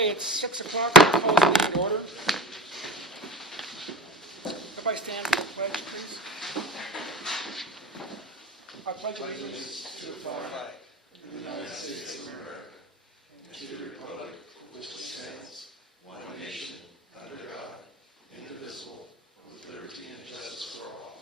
Okay, it's 6 o'clock. We'll call the meeting to order. Everybody stand for the pledge, please. I pledge allegiance to the flag of the United States of America and to the republic for which it stands, one nation, under God, indivisible, with liberty and justice for all.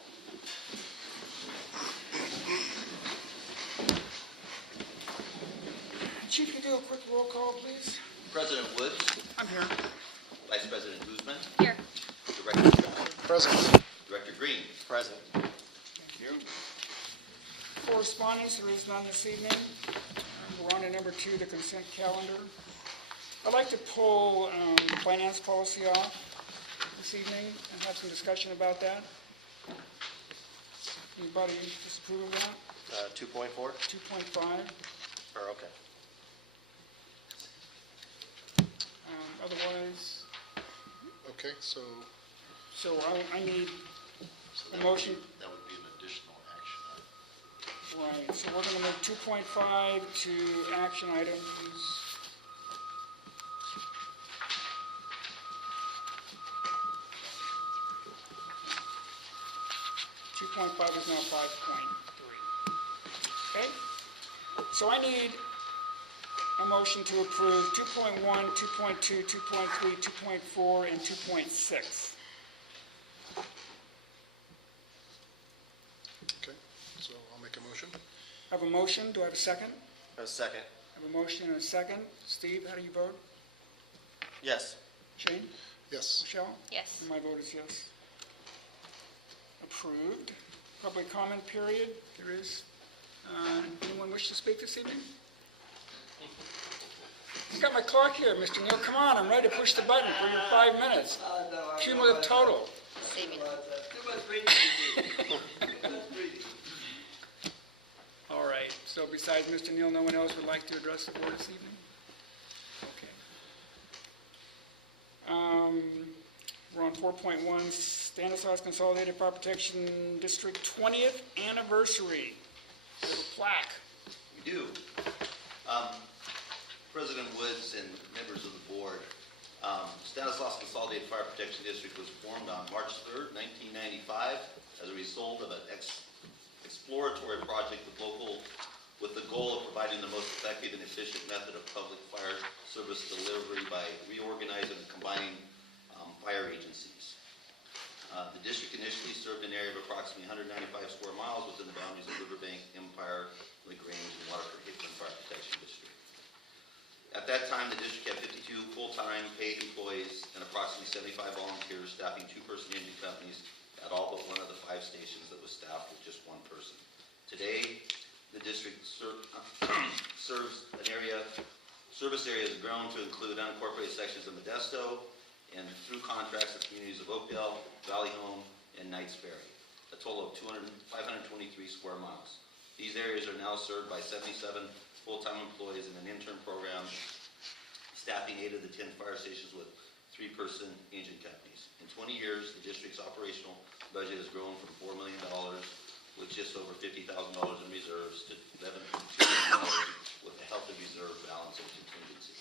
Chief, can you do a quick roll call, please? President Woods. I'm here. Vice President Guzman. Here. Director Johnson. Present. Director Green. Present. Thank you. Correspondence, there is none this evening. We're on to number 2, the consent calendar. I'd like to pull finance policy off this evening and have some discussion about that. Anybody disapprove of that? 2.4? 2.5. Or okay. Otherwise, Okay, so I need a motion. that would be an additional action item. Right, so we're going to move 2.5 to action items. .5 is now 5.3. Okay? So I need a motion to approve 2.1, 2.2, 2.3, 2.4, and 2.6. Okay, so I'll make a motion. I have a motion. Do I have a second? A second. I have a motion and a second. Steve, how do you vote? Yes. Shane? Yes. Michelle? Yes. And my vote is yes. Approved. Public comment period. There is. Anyone wish to speak this evening? I've got my clock here, Mr. Neal. Come on, I'm ready to push the button for your 5 minutes. Cumulative total. Same in. Too much reading. All right. So besides Mr. Neal, no one else would like to address the board this evening? Okay. We're on 4.1, Stanislaus Consolidated Fire Protection District 20th anniversary. We have a plaque. We do. President Woods and members of the board, Stanislaus Consolidated Fire Protection District was formed on March 3rd, 1995 as a result of an exploratory project with the goal of providing the most effective and efficient method of public fire service delivery by reorganizing and combining fire agencies. The district initially served an area of approximately 195 square miles within the boundaries of Riverbank, Empire, LaGrange, and Waterford-Hickman Fire Protection District. At that time, the district had 52 full-time paid employees and approximately 75 volunteers staffing 2-person engine companies at all but one of the 5 stations that was staffed with just 1 person. Today, the district service area has grown to include unincorporated sections of Modesto and through contracts with communities of Oakdale, Valley Home, and Knights Ferry, a total of 523 square miles. These areas are now served by 77 full-time employees in an intern program, staffing 8 of the 10 fire stations with 3-person engine companies. In 20 years, the district's operational budget has grown from $4 million with just over $50,000 in reserves to $11.2 million with a healthy reserve balance of contingency.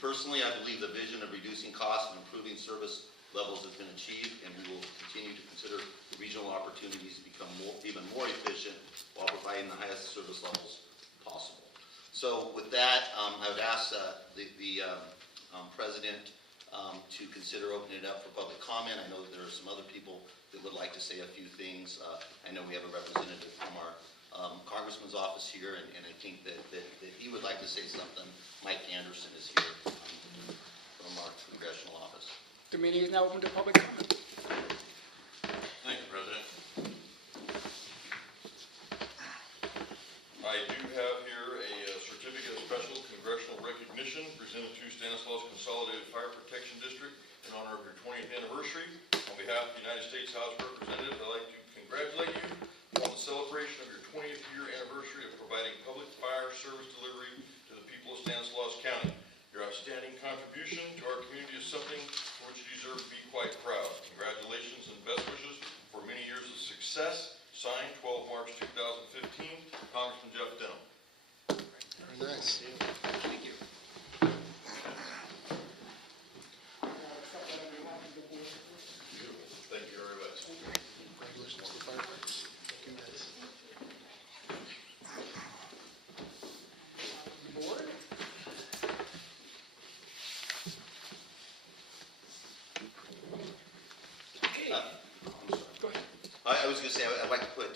Personally, I believe the vision of reducing costs and improving service levels has been achieved, and we will continue to consider the regional opportunities to become even more efficient while providing the highest service levels possible. So with that, I would ask the President to consider opening it up for public comment. I know that there are some other people that would like to say a few things. I know we have a representative from our Congressman's office here, and I think that he would like to say something. Mike Anderson is here from our congressional office. The meeting is now open to public comment. Thank you, President. I do have here a certificate of special congressional recognition presented to Stanislaus Consolidated Fire Protection District in honor of your 20th anniversary. On behalf of the United States House of Representatives, I'd like to congratulate you on the celebration of your 20th year anniversary of providing public fire service delivery to the people of Stanislaus County. Your outstanding contribution to our community is something for which you deserve to be quite proud. Congratulations and best wishes for many years of success. Signed, 12 March 2015, Congressman Jeff Denham. Very nice. Thank you. Okay. I'm sorry. Go ahead. I was going to say, I'd like to put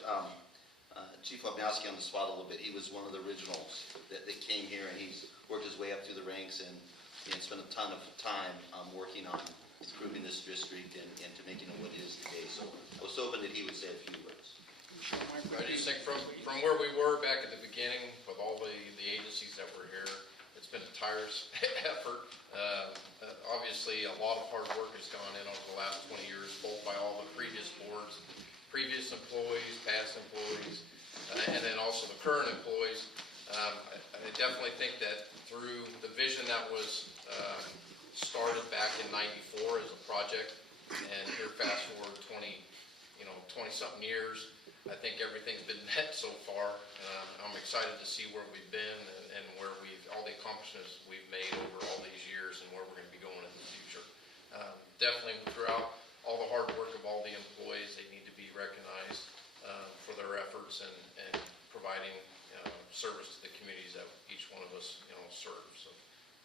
Chief Wabnowski on the spot a little bit. He was one of the originals that came here, and he's worked his way up through the ranks and spent a ton of time working on improving this district and to making it what it is today. So I was hoping that he would say a few words. I just think from where we were back at the beginning, with all the agencies that were here, it's been a tireless effort. Obviously, a lot of hard work has gone in over the last 20 years, both by all the previous boards, previous employees, past employees, and then also the current employees. I definitely think that through the vision that was started back in '94 as a project, and here fast forward 20-something years, I think everything's been met so far. I'm excited to see where we've been and where all the accomplishments we've made over all these years and where we're going to be going in the future. Definitely throughout all the hard work of all the employees, they need to be recognized for their efforts and providing service to the communities that each one of us serve. So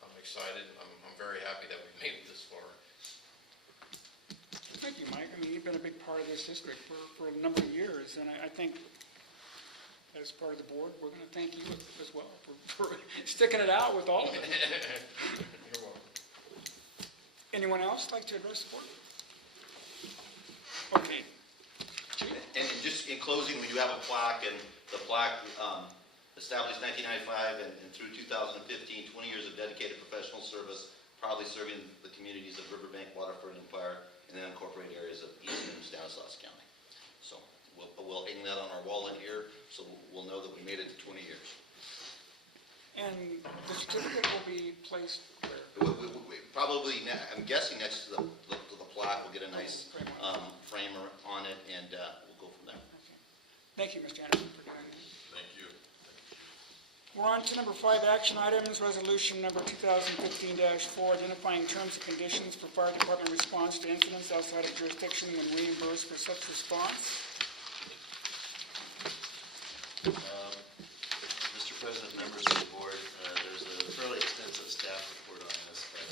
I'm excited. I'm very happy that we've made it this far. Thank you, Mike. I mean, you've been a big part of this district for a number of years, and I think as part of the board, we're going to thank you as well for sticking it out with all of it. You're welcome. Anyone else like to address the board? Okay. And just in closing, we do have a plaque, and the plaque established 1995 and through 2015, 20 years of dedicated professional service, proudly serving the communities of Riverbank, Waterford, and Empire, and then unincorporated areas of Eastern and Stanislaus County. So we'll hang that on our wall in here, so we'll know that we made it to 20 years. And the certificate will be placed where? Probably, I'm guessing next to the plaque, we'll get a nice framer on it, and we'll go from there. Okay. Thank you, Mr. Anderson, for doing that. Thank you. We're on to number 5, action items, resolution number 2015-4, identifying terms and conditions for fire department response to incidents outside of jurisdiction when reimbursed for such response. Mr. President, members of the board, there's a fairly extensive staff report on this, but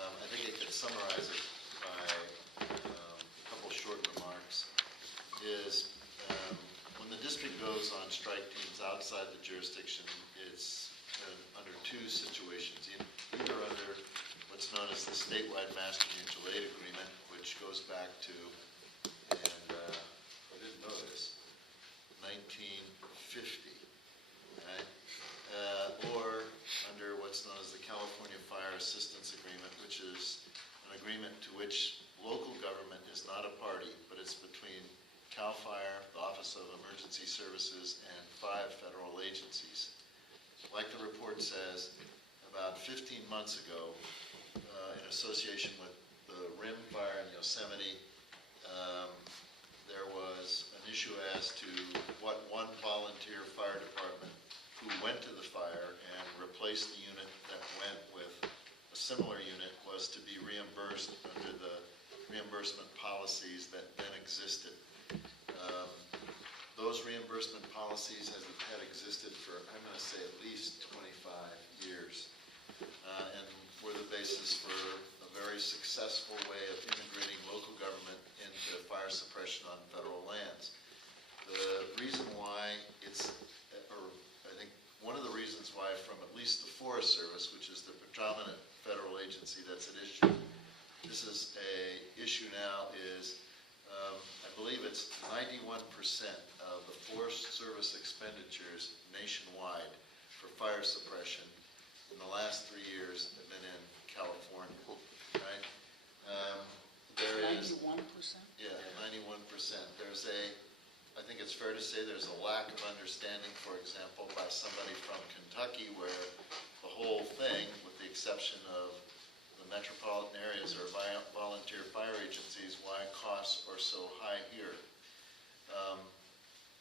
I think it could summarize it by a couple short remarks. When the district goes on strike teams outside the jurisdiction, it's under two situations. Either under what's known as the statewide master mutual aid agreement, which goes back to, and I didn't know this, 1950, right? Or under what's known as the California Fire Assistance Agreement, which is an agreement to which local government is not a party, but it's between CAL FIRE, the Office of Emergency Services, and 5 federal agencies. Like the report says, about 15 months ago, in association with the RIM fire in Yosemite, there was an issue as to what one volunteer fire department who went to the fire and replaced the unit that went with a similar unit was to be reimbursed under the reimbursement policies that then existed. Those reimbursement policies had existed for, I'm going to say, at least 25 years, and were the basis for a very successful way of integrating local government into fire suppression on federal lands. The reason why I think one of the reasons why from at least the Forest Service, which is the predominant federal agency that's at issue, this is a issue now is, I believe it's 91% of the Forest Service expenditures nationwide for fire suppression in the last 3 years have been in California, right? There is 91%? yeah, 91%. I think it's fair to say there's a lack of understanding, for example, by somebody from Kentucky where the whole thing, with the exception of the metropolitan areas or volunteer fire agencies, why costs are so high here.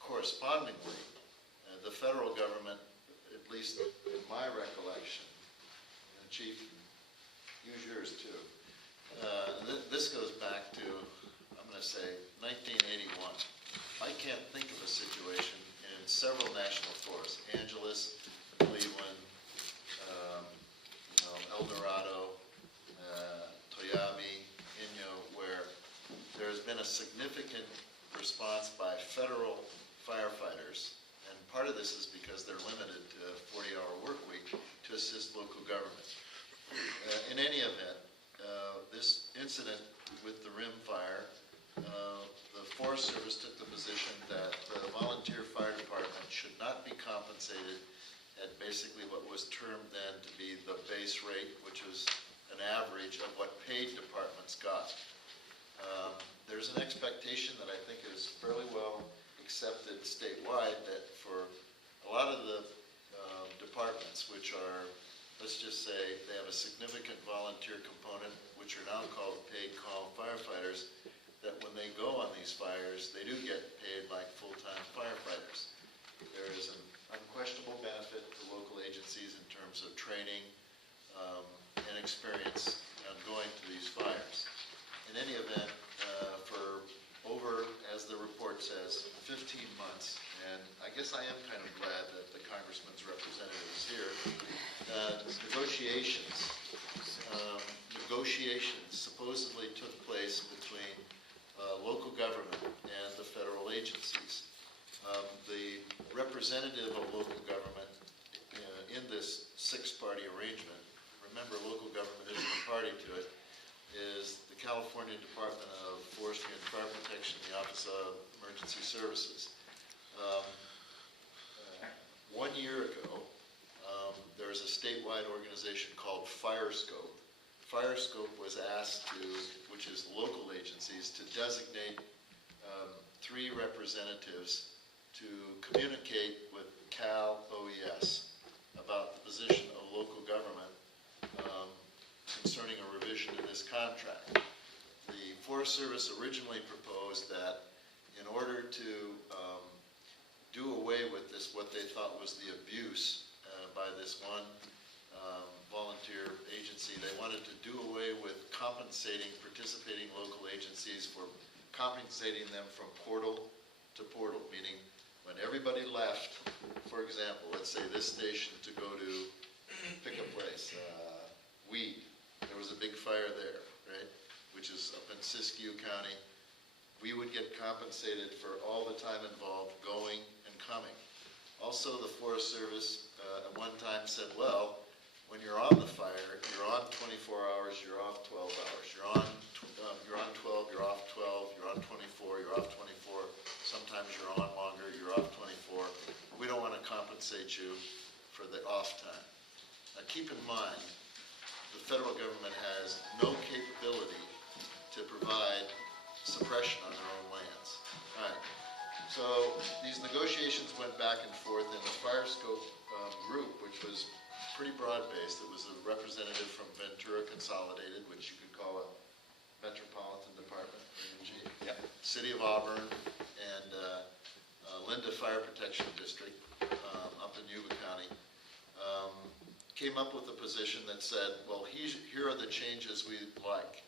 Correspondingly, the federal government, at least in my recollection, and Chief, use yours too, this goes back to, I'm going to say, 1981. I can't think of a situation in several national forests, Angeles, Cleveland, El Dorado, Toyabe, Inyo, where there's been significant response by federal firefighters, and part of this is because they're limited to a 40-hour work week to assist local government. In any event, this incident with the rim fire, the Forest Service took the position that the volunteer fire department should not be compensated at basically what was termed then to be the base rate, which was an average of what paid departments got. There's an expectation that I think is fairly well accepted statewide that for a lot of the departments, which are, let's just say, they have a significant volunteer component, which are now called paid call firefighters, that when they go on these fires, they do get paid like full-time firefighters. There is an unquestionable benefit to local agencies in terms of training and experience on going to these fires. In any event, for over, as the report says, 15 months, and I guess I am kind of glad that the Congressman's representative is here, negotiations supposedly took place between local government and the federal agencies. The representative of local government in this six-party arrangement, remember local government isn't a party to it, is the California Department of Forestry and Fire Protection, the Office of Emergency Services. 1 year ago, there was a statewide organization called FireScope. FireScope was asked to, which is local agencies, to designate 3 representatives to communicate with Cal OES about the position of local government concerning a revision to this contract. The Forest Service originally proposed that in order to do away with this, what they thought was the abuse by this one volunteer agency, they wanted to do away with participating local agencies for compensating them from portal to portal, meaning when everybody left, for example, let's say this station to go to pick a place, Weed. There was a big fire there, right, which is up in Siskiyou County. We would get compensated for all the time involved going and coming. Also, the Forest Service at one time said, well, when you're on the fire, you're on 24 hours, you're off 12 hours. You're on 12, you're off 12, you're on 24, you're off 24. Sometimes you're on longer, you're off 24. We don't want to compensate you for the off time. Now, keep in mind, the federal government has no capability to provide suppression on their own lands. All right. So these negotiations went back and forth in the FireScope group, which was pretty broad-based. It was a representative from Ventura Consolidated, which you could call a metropolitan department, Yep. City of Auburn, and Linda Fire Protection District up in Yuba County. Came up with a position that said, well, here are the changes we'd like.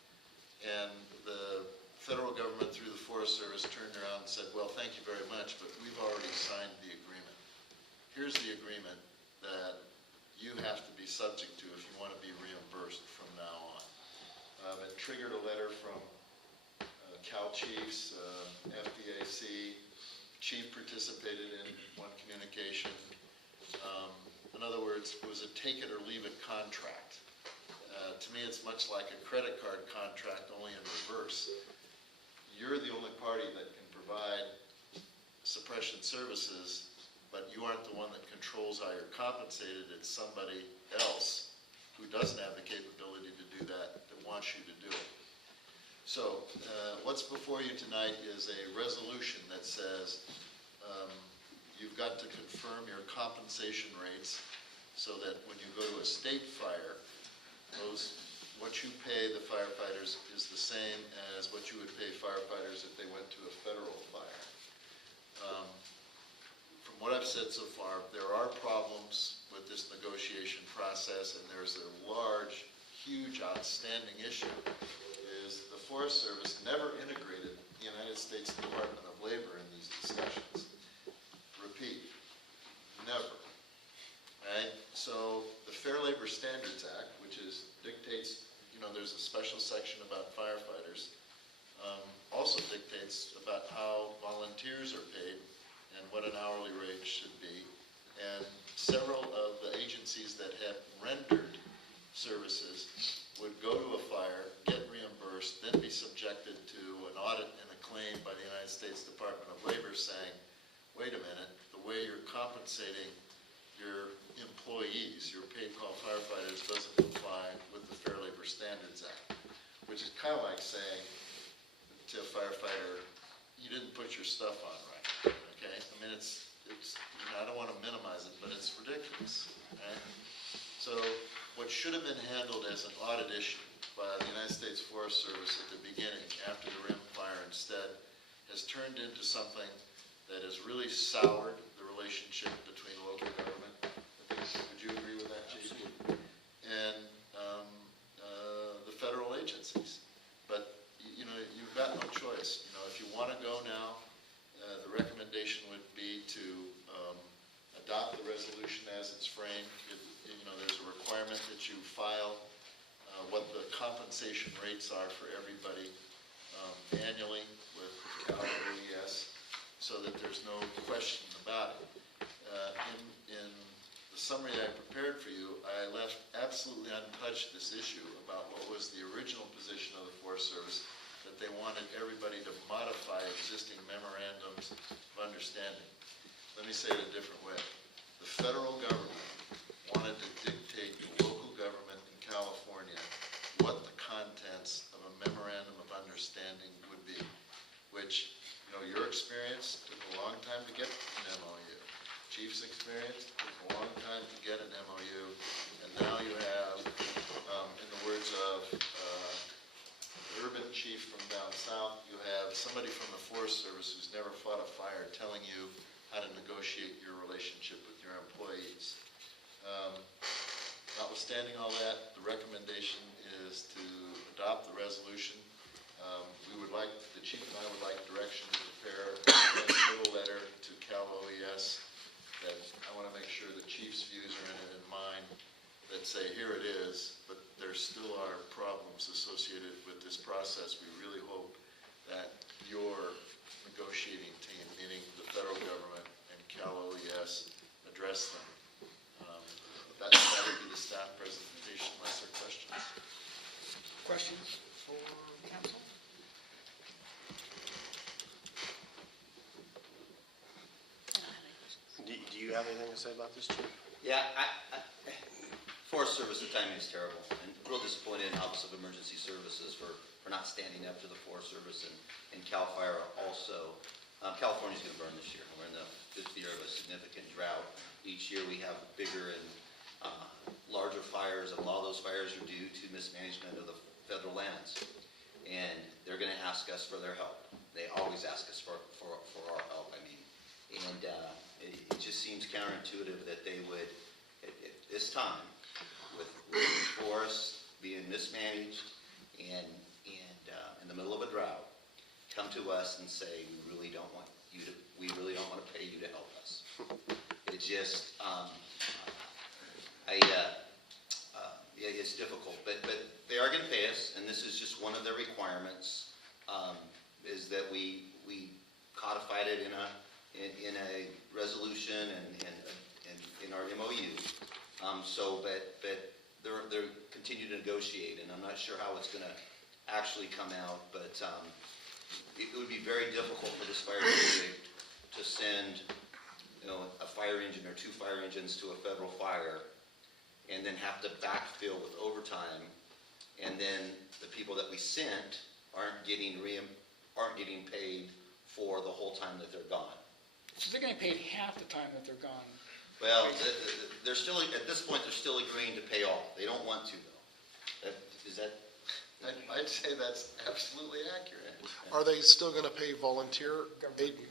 And the federal government through the Forest Service turned around and said, well, thank you very much, but we've already signed the agreement. Here's the agreement that you have to be subject to if you want to be reimbursed from now on. It triggered a letter from Cal Chiefs, FDAC. Chief participated in one communication. In other words, it was a take it or leave it contract. To me, it's much like a credit card contract, only in reverse. You're the only party that can provide suppression services, but you aren't the one that controls how you're compensated. It's somebody else who doesn't have the capability to do that, that wants you to do it. So what's before you tonight is a resolution that says you've got to confirm your compensation rates so that when you go to a state fire, what you pay the firefighters is the same as what you would pay firefighters if they went to a federal fire. From what I've said so far, there are problems with this negotiation process, and there's a large, huge, outstanding issue, is the Forest Service never integrated the United States Department of Labor in these discussions. Repeat, never. Right? So the Fair Labor Standards Act, which dictates, there's a special section about firefighters, also also dictates about how volunteers are paid and what an hourly rate should be. And several of the agencies that have rendered services would go to a fire, get reimbursed, then be subjected to an audit and a claim by the United States Department of Labor saying, wait a minute, the way you're compensating your employees, your paid call firefighters, doesn't comply with the Fair Labor Standards Act, which is kind of like saying to a firefighter, you didn't put your stuff on right, okay? I mean, it's I don't want to minimize it, but it's ridiculous, right? So what should have been handled as an audit issue by the United States Forest Service at the beginning, after the rim fire instead, has turned into something that has really soured the relationship between local government. Would you agree with that, Chief? And the federal agencies. But, you know, you've got no choice. You know, if you want to go now, the recommendation would be to adopt the resolution as it's framed. You know, there's a requirement that you file what the compensation rates are for everybody annually with Cal OES, so that there's no question about it. In the summary I prepared for you, I left absolutely untouched this issue about what was the original position of the Forest Service, that they wanted everybody to modify existing memorandums of understanding. Let me say it a different way. The federal government wanted to dictate to local government in California what the contents of a memorandum of understanding would be, which, you know, your experience took a long time to get an MOU. Chief's experience took a long time to get an MOU, and now you have, in the words of urban chief from down south, you have somebody from the Forest Service who's never fought a fire telling you how to negotiate your relationship with your employees. Notwithstanding all that, the recommendation is to adopt the resolution. The chief and I would like direction to prepare a little letter to Cal OES that I want to make sure the chief's views are in it in mind, that say, here it is, but there still are problems associated with this process. We really hope that your negotiating team, meaning the federal government and Cal OES, address them. That would be the staff presentation, unless there are questions. Questions for council? Do you have anything to say about this, Chief? Yeah, Forest Service, the timing is terrible, and real disappointed in Office of Emergency Services for not standing up to the Forest Service, and CAL FIRE also. California's going to burn this year. We're in the fifth year of a significant drought. Each year we have bigger and larger fires, and a lot of those fires are due to mismanagement of the federal lands. And they're going to ask us for their help. They always ask us for our help, I mean. And it just seems counterintuitive that they would, at this time, with forests being mismanaged and in the middle of a drought, come to us and say, we really don't want to pay you to help us. It just, it's difficult, but they are going to pay us, and this is just one of their requirements, is that we codified it in a resolution and in our MOU. But they're continue to negotiate, and I'm not sure how it's going to actually come out, but it would be very difficult for this fire district to send, a fire engine or two fire engines to a federal fire, and then have to backfill with overtime, and then the people that we sent aren't getting paid for the whole time that they're gone. So they're getting paid half the time that they're gone. Well, they're still, at this point, they're still agreeing to pay all. They don't want to, though. Is that? I'd say that's absolutely accurate. Are they still going to pay volunteer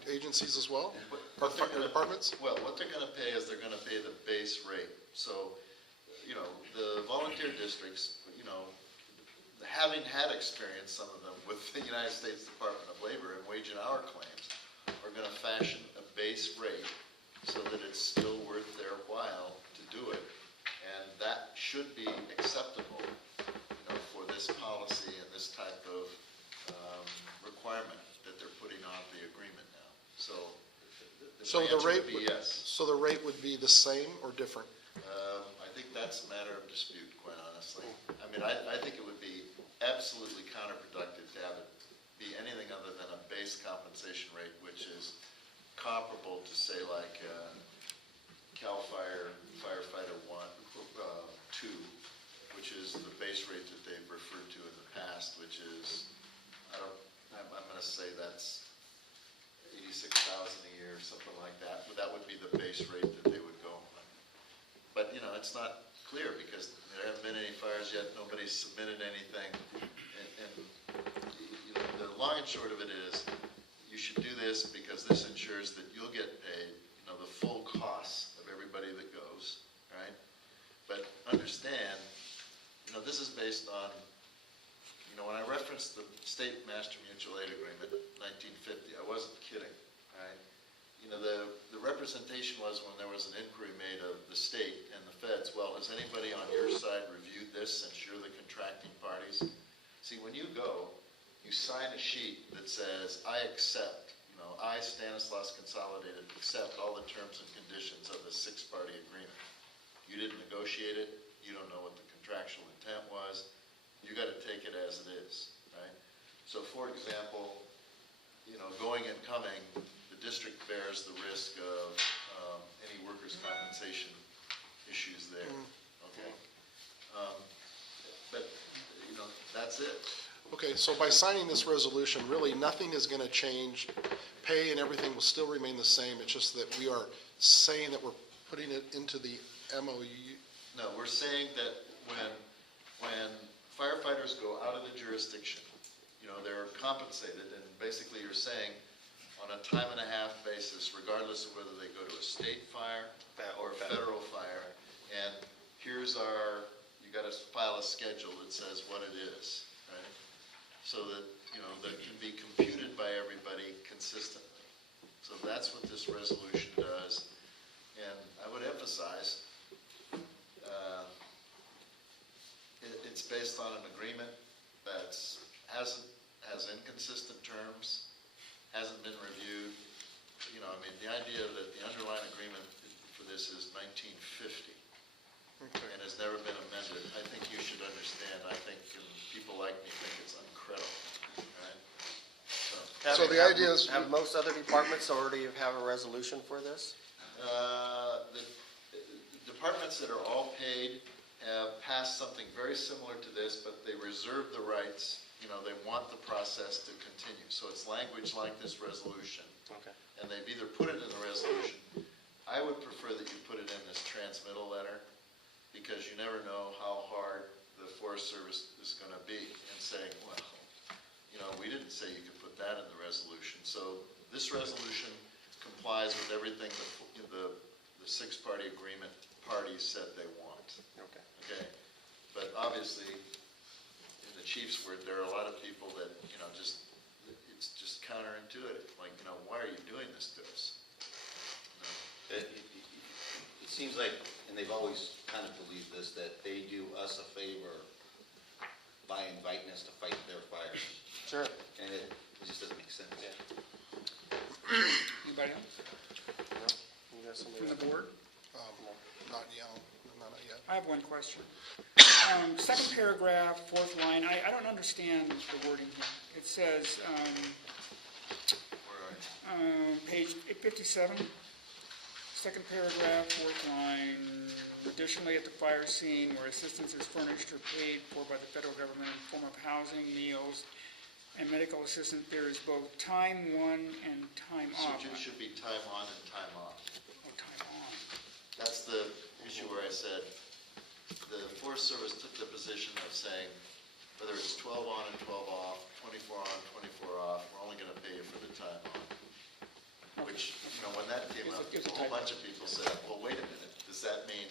agencies as well? Or What they're gonna- departments? Well, what they're going to pay is they're going to pay the base rate. So, the volunteer districts, having had experience, some of them, with the United States Department of Labor and wage and hour claims, are going to fashion a base rate so that it's still worth their while to do it. And that should be acceptable, for this policy and this type of requirement. So My the answer rate would be would- yes. So the rate would be the same or different? I think that's a matter of dispute, quite honestly. I mean, I think it would be absolutely counterproductive to have it be anything other than a base compensation rate, which is comparable to, say, like CAL FIRE firefighter 2, which is the base rate that they've referred to in the past, which is, I'm going to say that's 86,000 a year, something like that. But that would be the base rate that they would go on. But, it's not clear because there haven't been any fires yet, nobody's submitted anything. And the long and short of it is, you should do this because this ensures that you'll get paid, the full costs of everybody that goes, right? But understand, this is based on, when I referenced the State Master Mutual Aid Agreement, 1950, I wasn't kidding, right? The representation was when there was an inquiry made of the state and the feds, well, has anybody on your side reviewed this since you're the contracting parties? See, when you go, you sign a sheet that says, I accept, I, Stanislaus Consolidated, accept all the terms and conditions of the six-party agreement. You didn't negotiate it, you don't know what the contractual intent was, you got to take it as it is, right? So, for example, going and coming, the district bears the risk of any workers' compensation issues there, okay? But, that's it. Okay, so by signing this resolution, really, nothing is going to change. Pay and everything will still remain the same. It's just that we are saying that we're putting it into the MOU. No, we're saying that when firefighters go out of the jurisdiction, they're compensated, and basically you're saying on a time and a half basis, regardless of whether they go to a state fire or a federal fire, and you got to file a schedule that says what it is, right? So that, that can be computed by everybody consistently. So that's what this resolution does, and I would emphasize, it's based on an agreement that has inconsistent terms, hasn't been reviewed. The idea that the underlying agreement for this is 1950 and has never been amended, I think you should understand. I think people like me think it's incredible, right? So the idea is- Have most other departments already have a resolution for this? The departments that are all paid have passed something very similar to this, but they reserve the rights. They want the process to continue. So it's language like this resolution. Okay. And they've either put it in the resolution. I would prefer that you put it in this transmittal letter because you never know how hard the Forest Service is going to be in saying, well, we didn't say you could put that in the resolution. So this resolution complies with everything the six-party agreement parties said they want. Okay. Okay? But obviously, in the chief's word, there are a lot of people that, it's just counterintuitive. Like, why are you doing this to us? It seems like, and they've always kind of believed this, that they do us a favor by inviting us to fight their fires. Sure. And it just doesn't make sense. Anybody else You got somebody from the else? board? Not yet. I have one question. Second paragraph, fourth line, I don't understand the wording here. It says, Where are you? page 57, second paragraph, fourth line, additionally, at the fire scene where assistance is furnished or paid for by the federal government in the form of housing, meals, and medical assistance, there is both time on and time off. It should be time on and time off. Oh, time on. That's the issue where I said the Forest Service took the position of saying whether it's 12 on and 12 off, 24 on, 24 off, we're only going to pay you for the time on. Which, when that came up, a whole bunch of people said, well, wait a minute, does that mean,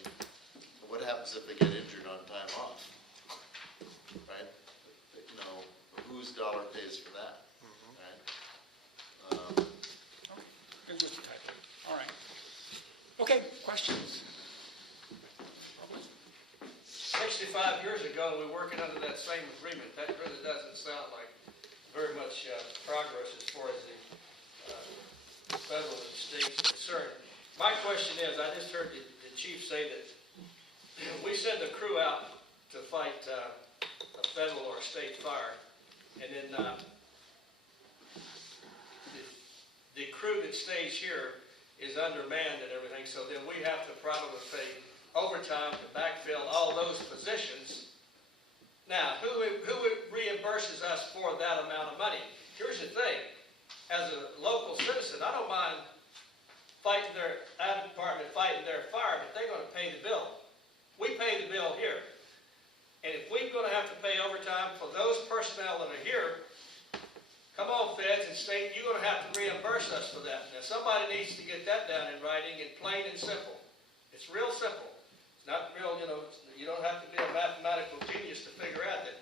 what happens if they get injured on time off? Right? Whose dollar pays for that? Right? It's just a typo. All right. Okay, questions? 65 years ago, we were working under that same agreement. That really doesn't sound like very much progress as far as the federal and state concern. My question is, I just heard the chief say that we send a crew out to fight a federal or a state fire, and then the crew that stays here is undermanned and everything, so then we have to probably pay overtime to backfill all those positions. Now, who reimburses us for that amount of money? Here's the thing, as a local citizen, I don't mind fighting their department, fighting their fire, but they're gonna pay the bill. We pay the bill here. And if we're gonna have to pay overtime for those personnel that are here, come on, feds and state, you're gonna have to reimburse us for that. Now, somebody needs to get that down in writing and plain and simple. It's real simple. It's not real, you don't have to be a mathematical genius to figure out that,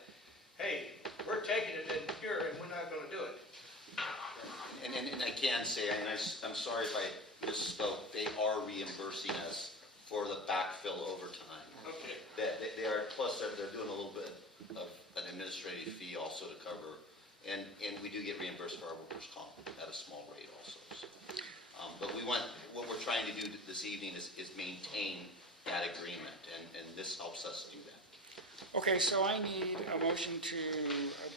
hey, we're taking it in here and we're not gonna do it. And I can say, and I'm sorry if I misspoke, they are reimbursing us for the backfill overtime. Okay. They are, plus they're doing a little bit of an administrative fee also to cover, and we do get reimbursed for our workers' comp at a small rate also. So, but what we're trying to do this evening is maintain that agreement, and this helps us do that. Okay, so I need a motion to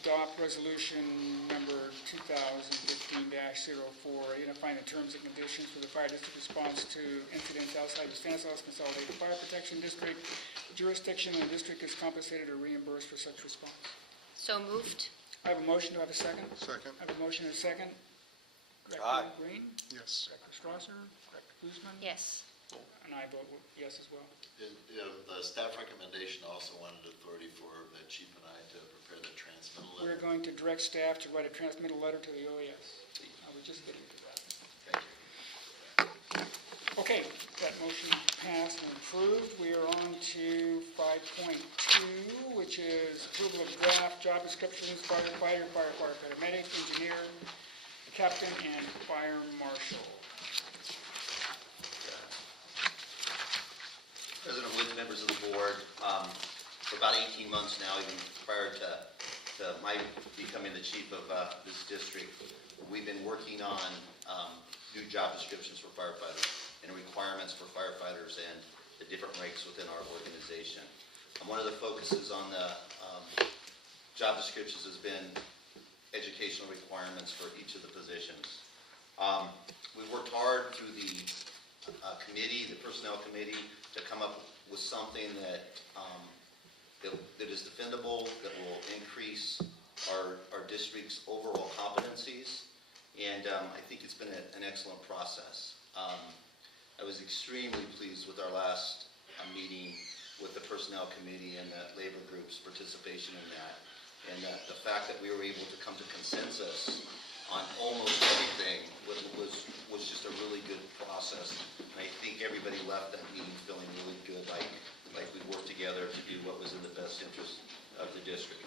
adopt resolution number 2015-04, identifying the terms and conditions for the fire district response to incidents outside the Stanislaus Consolidated Fire Protection District jurisdiction, and the district is compensated or reimbursed for such response. So moved. I have a motion, do I have a second? Second. I have a motion and a second. Director Aye. Green? Yes. Director Strasser? Director Guzman? Yes. And I vote yes as well. The staff recommendation also wanted authority for the chief and I to prepare the transmittal We're letter. going to direct staff to write a transmittal letter to the OES. I was just getting to that. Thank you. Okay, that motion passed and approved. We are on to 5.2, which is approval of draft job descriptions, firefighter, paramedic, engineer, captain, and fire marshal. President Woods, members of the board, for about 18 months now, even prior to my becoming the chief of this district, we've been working on new job descriptions for firefighters and requirements for firefighters and the different ranks within our organization. One of the focuses on the job descriptions has been educational requirements for each of the positions. We worked hard through the committee, the personnel committee, to come up with something that is defendable, that will increase our district's overall competencies, and I think it's been an excellent process. I was extremely pleased with our last meeting with the personnel committee and the labor group's participation in that, and the fact that we were able to come to consensus on almost everything was just a really good process. And I think everybody left that meeting feeling really good, like we worked together to do what was in the best interest of the district.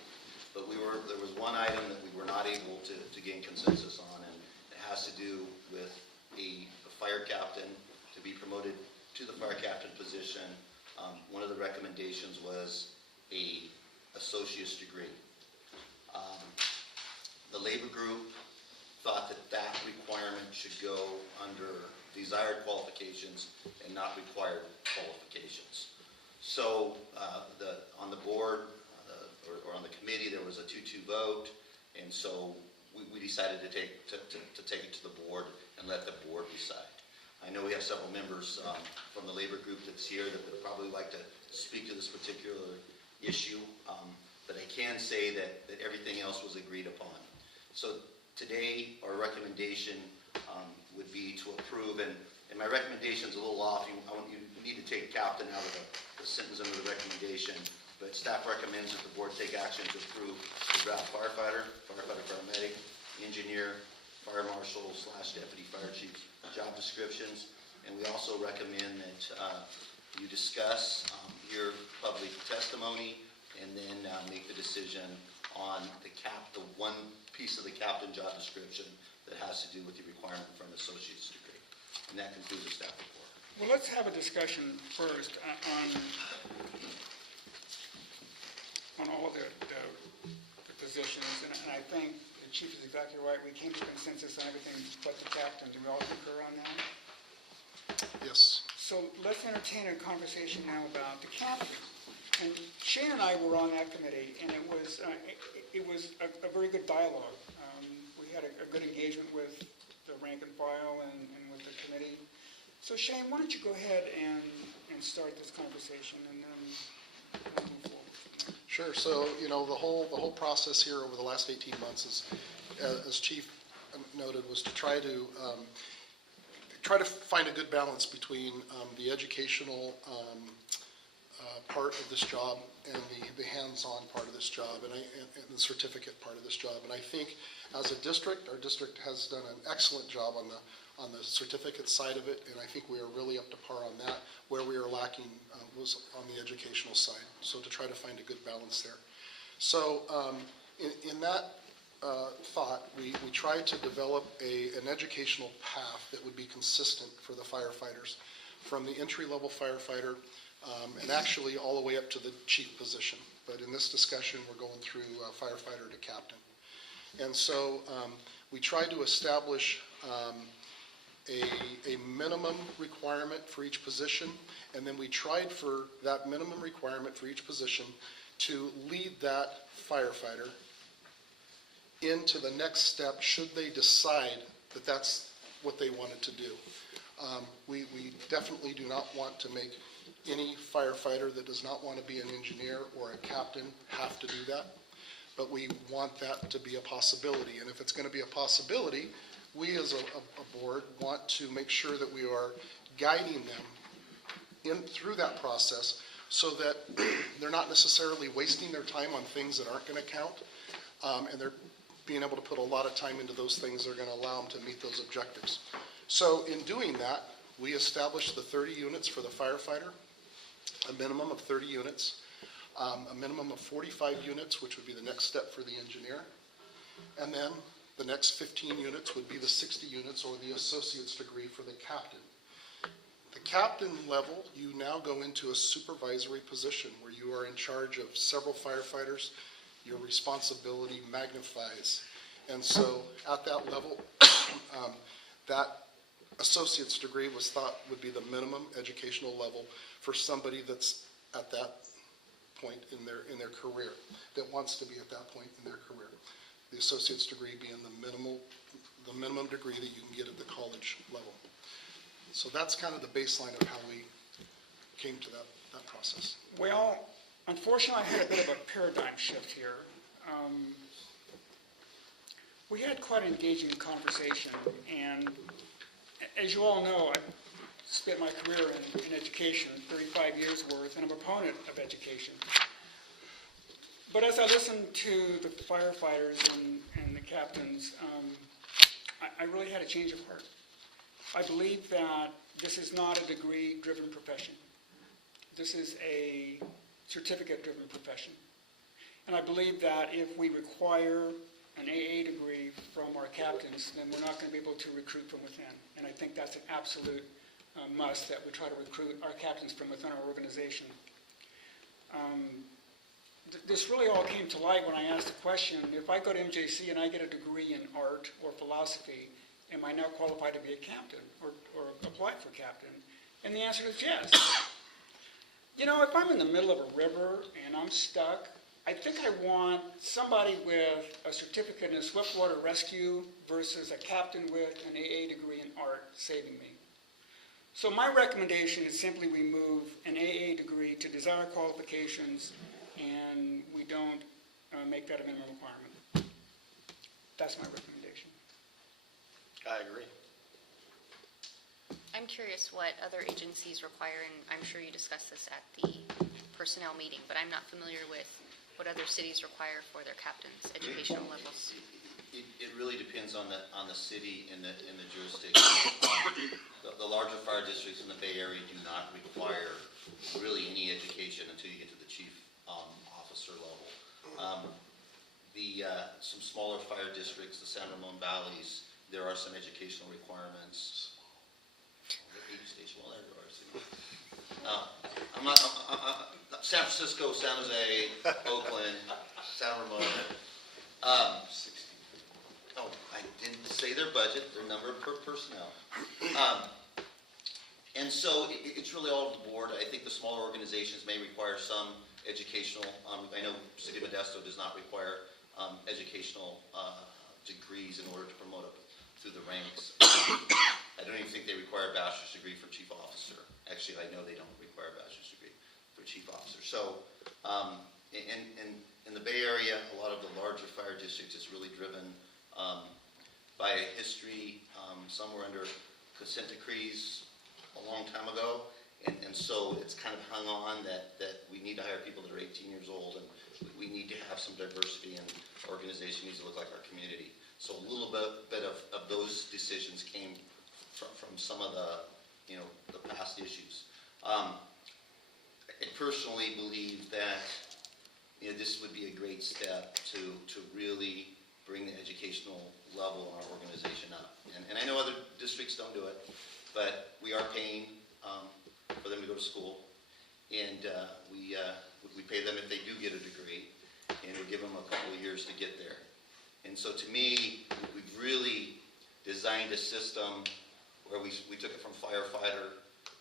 But there was one item that we were not able to gain consensus on, and it has to do with a fire captain to be promoted to the fire captain position. One of the recommendations was a associate's degree. The labor group thought that requirement should go under desired qualifications and not required qualifications. So on the board or on the committee, there was a 2-2 vote, and so we decided to take it to the board and let the board decide. I know we have several members from the labor group that's here that would probably like to speak to this particular issue, but I can say that everything else was agreed upon. So today, our recommendation would be to approve, and my recommendation's a little off. You need to take captain out of the sentence under the recommendation, but staff recommends that the board take action to approve the draft firefighter, paramedic, engineer, fire marshal / deputy fire chief job descriptions, and we also recommend that you discuss your public testimony and then make the decision on the one piece of the captain job description that has to do with the requirement for an associate's degree. And that concludes the staff report. Well, let's have a discussion first on all the positions, and I think the the chief is exactly right. We came to consensus on everything but the captain. Do we all concur on that? Yes. So let's entertain a conversation now about the captain. And Shane and I were on that committee, and it was a very good dialogue. We had a good engagement with the rank and file and with the committee. So Shane, why don't you go ahead and start this conversation, and then we'll move forward. Sure. So, the whole process here over the last 18 months is, as Chief noted, was to try to find a good balance between the educational part of this job and the hands-on part of this job and the certificate part of this job. And I think as a district, our district has done an excellent job on the certificate side of it, and I think we are really up to par on that. Where we are lacking was on the educational side, so to try to find a good balance there. So in that thought, we tried to develop an educational path that would be consistent for the firefighters, from the entry-level firefighter and actually all the way up to the chief position. But in this discussion, we're going through firefighter to captain. And so we tried to establish a minimum requirement for each position, and then we tried for that minimum requirement for each position to lead that firefighter into the next step should they decide that that's what they wanted to do. We definitely do not want to make any firefighter that does not want to be an engineer or a captain have to do that, but we want that to be a possibility. And if it's going to be a possibility, we as a board want to make sure that we are guiding them through that process so that they're not necessarily wasting their time on things that aren't going to count, and they're being able to put a lot of time into those things that are going to allow them to meet those objectives. So in doing that, we established the 30 units for the firefighter, a minimum of 30 units, a minimum of 45 units, which would be the next step for the engineer, and then the next 15 units would be the 60 units or the associate's degree for the captain. The captain level, you now go into a supervisory position where you are in charge of several firefighters. Your responsibility magnifies. And so at that level, that associate's degree was thought would be the minimum educational level for somebody that's at that point in their career, that wants to be at that point in their career. The associate's degree being the minimum degree that you can get at the college level. So that's kind of the baseline of how we came to that process. Well, unfortunately, I had a bit of a paradigm shift here. We had quite an engaging conversation, and as you all know, I spent my career in education, 35 years worth, and I'm a proponent of education. But as I listened to the firefighters and the captains, I really had a change of heart. I believe that this is not a degree-driven profession. This is a certificate-driven profession. And I believe that if we require an AA degree from our captains, then we're not going to be able to recruit from within. And I think that's an absolute must, that we try to recruit our captains from within our organization. This really all came to light when I asked the question, if I go to MJC and I get a degree in art or philosophy, am I now qualified to be a captain or apply for captain? And the answer is yes. You know, if I'm in the middle of a river and I'm stuck, I think I want somebody with a certificate in swiftwater rescue versus a captain with an AA degree in art saving me. So my recommendation is simply we move an AA degree to desired qualifications, and we don't make that a minimum requirement. That's my recommendation. I agree. I'm curious what other agencies require, and I'm sure you discussed this at the personnel meeting, but I'm not familiar with what other cities require for their captains' educational levels. It really depends on the city and the jurisdiction. The larger fire districts in the Bay Area do not require really any education until you get to the chief officer level. Some smaller fire districts, the San Ramon Valleys, there are some educational requirements. San Francisco, San Jose, Oakland, San Ramon. their budget, their number per personnel. And so it's really all to the board. I think the smaller organizations may require some educational, I know City of Modesto does not require educational degrees in order to promote up through the ranks. I don't even think they require a bachelor's degree for chief officer. Actually, I know they don't require a bachelor's degree for chief officer. So, in the Bay Area, a lot of the larger fire districts is really driven by a history. Some were under consent decrees a long time ago, and so it's kind of hung on that we need to hire people that are 18 years old, and we need to have some diversity, and our organization needs to look like our community. So a little bit of those decisions came from some of the past issues. I personally believe that this would be a great step to really bring the educational level in our organization up. And I know other districts don't do it, but we are paying for them to go to school, and we pay them if they do get a degree, and we give them a couple of years to get there. And so to me, we've really designed a system where we took it from firefighter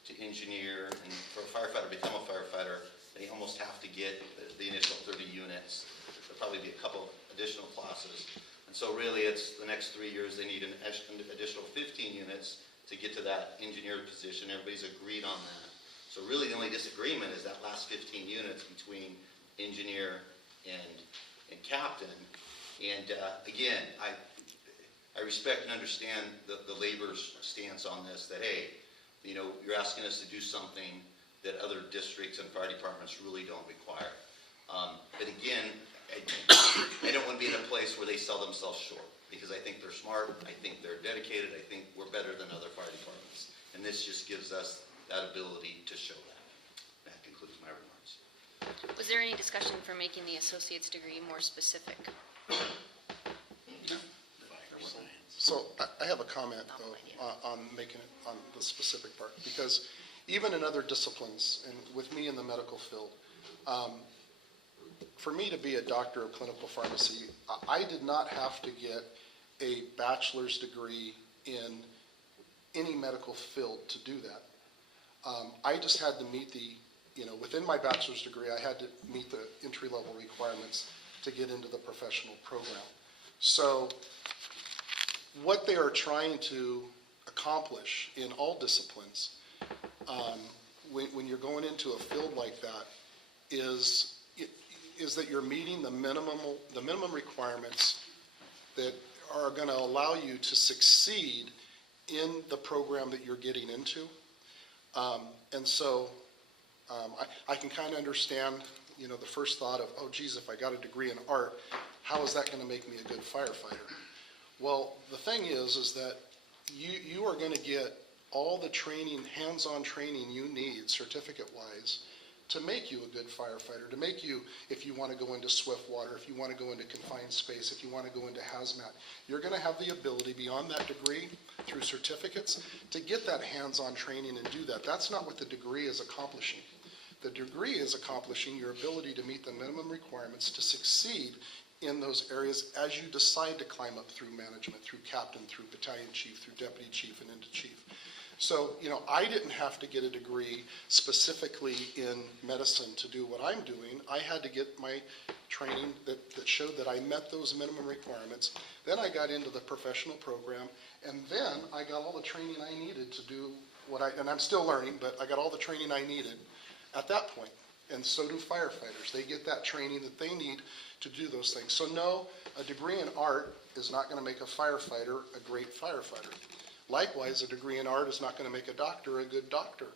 to engineer, and for a firefighter to become a firefighter, they almost have to get the initial 30 units. There'll probably be a couple additional classes. And so really it's the next 3 years they need an additional 15 units to get to that engineer position. Everybody's agreed on that. So really the only disagreement is that last 15 units between engineer and captain. And again, I respect and understand the labor's stance on this, that hey, you're asking us to do something that other districts and fire departments really don't require. But again, I don't want to be in a place where they sell themselves short, because I think they're smart, I think they're dedicated, I think we're better than other fire departments. And this just gives us that ability to show that. That concludes my remarks. Was there any discussion for making the associate's degree more specific? So I have a comment, though, on making it on the specific part, because even in other disciplines, and with me in the medical field, for me to be a doctor of clinical pharmacy, I did not have to get a bachelor's degree in any medical field to do that. I just had to meet within my bachelor's degree, I had to meet the entry-level requirements to get into the professional program. So what they are trying to accomplish in all disciplines, when you're going into a field like that, is that you're meeting the minimum requirements that are going to allow you to succeed in the program that you're getting into. And so I can kind of understand, the first thought of, oh, geez, if I got a degree in art, how is that going to make me a good firefighter? Well, the thing is that you are going to get all the training, hands-on training you need, certificate-wise, to make you a good firefighter, to make you, if you want to go into swift water, if you want to go into confined space, if you want to go into hazmat, you're going to have the ability beyond that degree, through certificates, to get that hands-on training and do that. That's not what the degree is accomplishing. The degree is accomplishing your ability to meet the minimum requirements to succeed in those areas as you decide to climb up through management, through captain, through battalion chief, through deputy chief, and into chief. So, I didn't have to get a degree specifically in medicine to do what I'm doing. I had to get my training that showed that I met those minimum requirements. Then I got into the professional program, and then I got all the training I needed to do and I'm still learning, but I got all the training I needed at that point. And so do firefighters. They get that training that they need to do those things. So no, a degree in art is not going to make a firefighter a great firefighter. Likewise, a degree in art is not going to make a doctor a good doctor.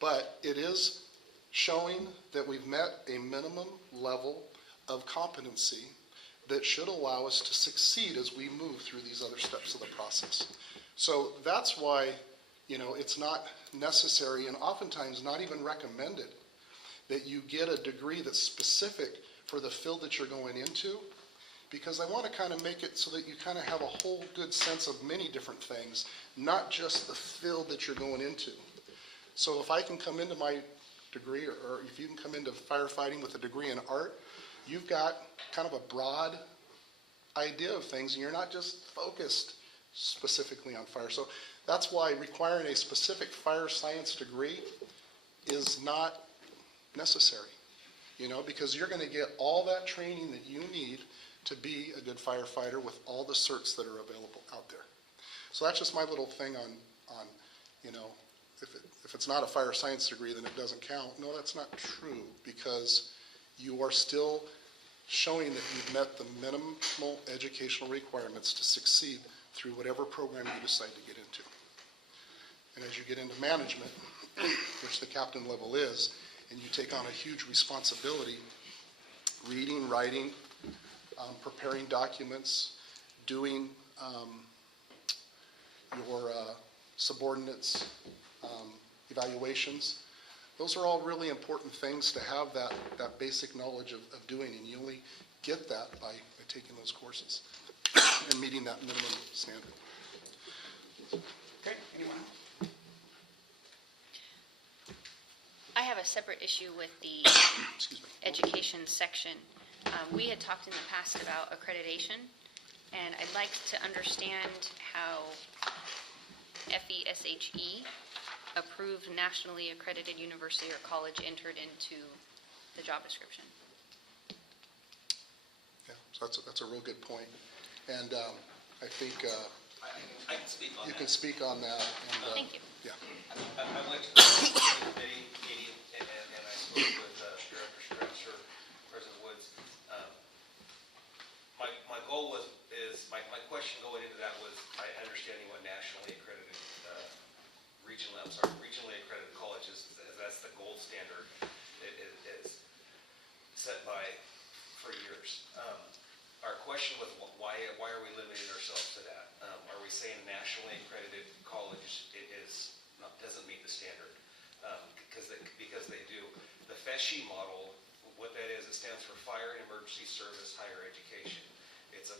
But it is showing that we've met a minimum level of competency that should allow us to succeed as we move through these other steps of the process. So that's why, it's not necessary and oftentimes not even recommended that you get a degree that's specific for the field that you're going into, because I want to kind of make it so that you kind of have a whole good sense of many different things, not just the field that you're going into. So if I can come into my degree, or if you can come into firefighting with a degree in art, you've got kind of a broad idea of things, and you're not just focused specifically on fire. So that's why requiring a specific fire science degree is not necessary, because you're going to get all that training that you need to be a good firefighter with all the certs that are available out there. So that's just my little thing on if it's not a fire science degree, then it doesn't count. No, that's not true, because you are still showing that you've met the minimal educational requirements to succeed through whatever program you decide to get into. And as you get into management, which the captain level is, and you take on a huge responsibility, reading, writing, preparing documents, doing your subordinates' evaluations, those are all really important things to have that basic knowledge of doing, and you only get that by taking those courses and meeting that minimum standard. Okay, anyone else? I have a separate issue with the Excuse me. education section. We had talked in the past about accreditation, and I'd like to understand how FESHE, approved nationally accredited university or college, entered into the job description. Yeah, so that's a real good point. And I think I can speak on you that. can speak on that. And, Thank you. Yeah. I went to the committee meeting, and I spoke with Director Strasser, President Woods. My goal my question going into that was understanding what nationally accredited regionally accredited colleges, that's the gold standard. It is set by for years. Our question was why are we limiting ourselves to that? Are we saying nationally accredited college doesn't meet the standard? Because they do. The FESHE model, what that is, it stands for Fire and Emergency Service Higher Education. It's a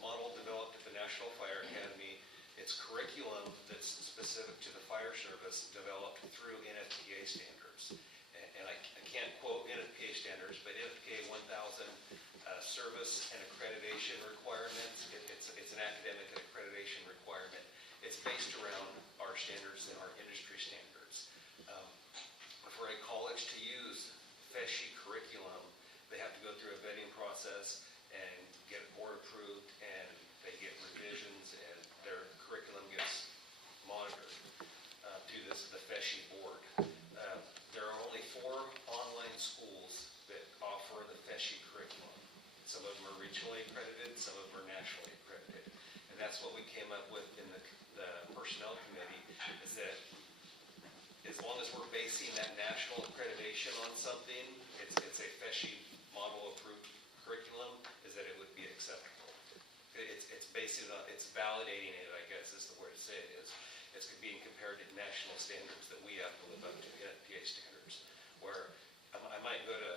model developed at the National Fire Academy. It's curriculum that's specific to the fire service, developed through NFPA standards. And I can't quote NFPA standards, but NFPA 1000 service and accreditation requirements. It's an academic and accreditation requirement. It's based around our standards and our industry standards. For a college to use FESHE curriculum, they have to go through a vetting process and get board approved, and they get revisions, and their curriculum gets monitored to the FESHE board. There are only 4 online schools that offer the FESHE curriculum. Some of them are regionally accredited, some of them are nationally accredited. And that's what we came up with in the personnel committee, is that as long as we're basing that national accreditation on something, it's a FESHE model approved curriculum, is that it would be acceptable. It's basing on, it's validating it, I guess is the word to say it is. It's being compared to national standards that we have to live up to, NFPA standards, where I might go to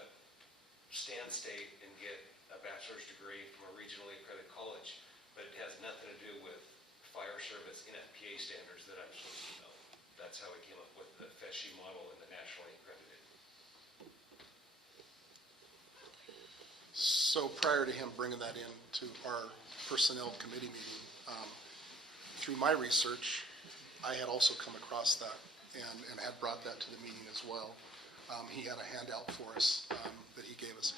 Stan State and get a bachelor's degree from a regionally accredited college, but it has nothing to do with fire service NFPA standards that I'm supposed to know. That's how we came up with the FESHE model and the nationally accredited. So prior to him bringing that in to our personnel committee meeting, through my research, I had also come across that and had brought that to the meeting as well. He had a handout for us that he gave us.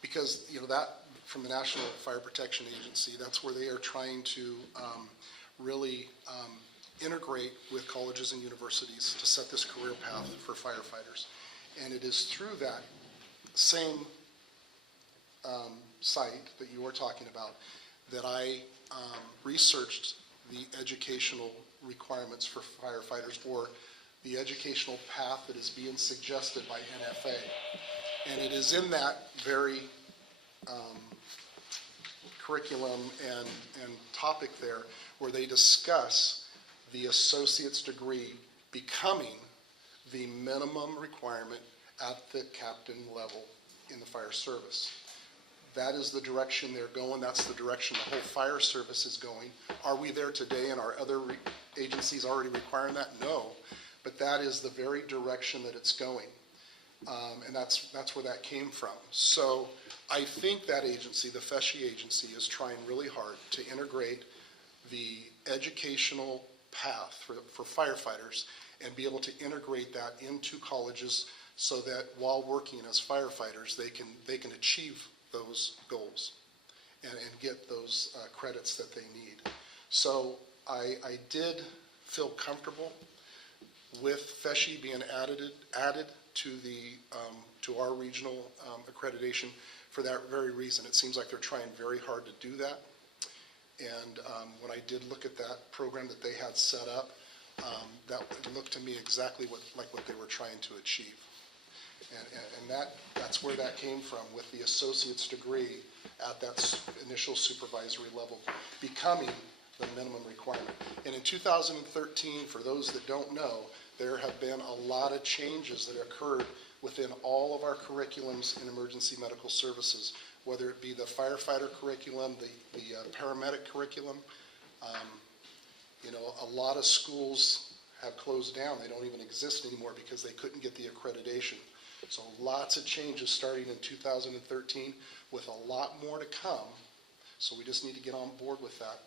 Because, that from the National Fire Protection Agency, that's where they are trying to really integrate with colleges and universities to set this career path for firefighters. And it is through that same site that you were talking about that I researched the educational requirements for firefighters, or the educational path that is being suggested by NFA. And it is in that very curriculum and topic there where they discuss the associate's degree becoming the minimum requirement at the captain level in the fire service. That is the direction they're going. That's the direction the whole fire service is going. Are we there today and are other agencies already requiring that? No, but that is the very direction that it's going. And that's where that came from. So I think that agency, the FESHE agency, is trying really hard to integrate the educational path for firefighters and be able to integrate that into colleges so that while working as firefighters, they can achieve those goals and get those credits that they need. So I did feel comfortable with FESHE being added to to our regional accreditation for that very reason. It seems like they're trying very hard to do that. And when I did look at that program that they had set up, that looked to me exactly like what they were trying to achieve. And that's where that came from, with the associate's degree at that initial supervisory level becoming the minimum requirement. And in 2013, for those that don't know, there have been a lot of changes that occurred within all of our curriculums in emergency medical services, whether it be the firefighter curriculum, the paramedic curriculum. A lot of schools have closed down. They don't even exist anymore because they couldn't get the accreditation. So lots of changes starting in 2013 with a lot more to come. So we just need to get on board with that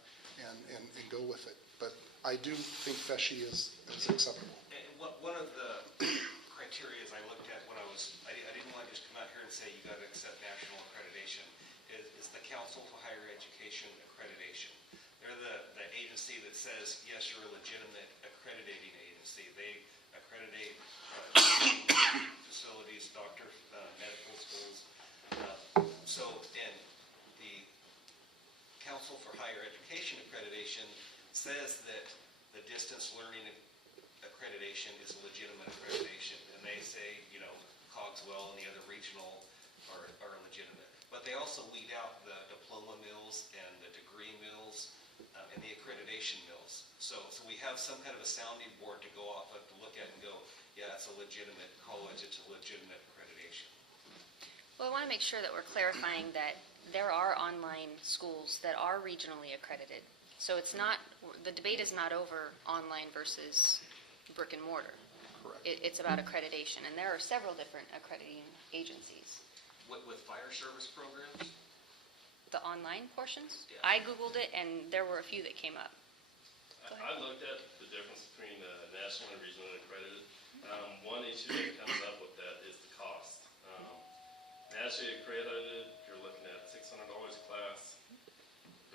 and go with it. But I do think FESHE is acceptable. And one of the criteria I looked at when I didn't want to just come out here and say you got to accept national accreditation, is the Council for Higher Education accreditation. They're the agency that says, yes, you're a legitimate accrediting agency. They accreditate facilities, medical schools. And the Council for Higher Education accreditation says that the distance learning accreditation is a legitimate accreditation. And they say, Cogswell and the other regional are legitimate. But they also weed out the diploma mills and the degree mills and the accreditation mills. So we have some kind of a sounding board to go off of, to look at and go, yeah, it's a legitimate college, it's a legitimate accreditation. Well, I want to make sure that we're clarifying that there are online schools that are regionally accredited. So it's not, the debate is not over online versus brick and mortar. Correct. It's about accreditation, and there are several different accrediting agencies. With fire service programs? The online portions? Yeah. I Googled it, and there were a few that came up. Go ahead. I looked at the difference between national and regional accredited. One issue that comes up with that is the cost. Nationally accredited, you're looking at $600 a class.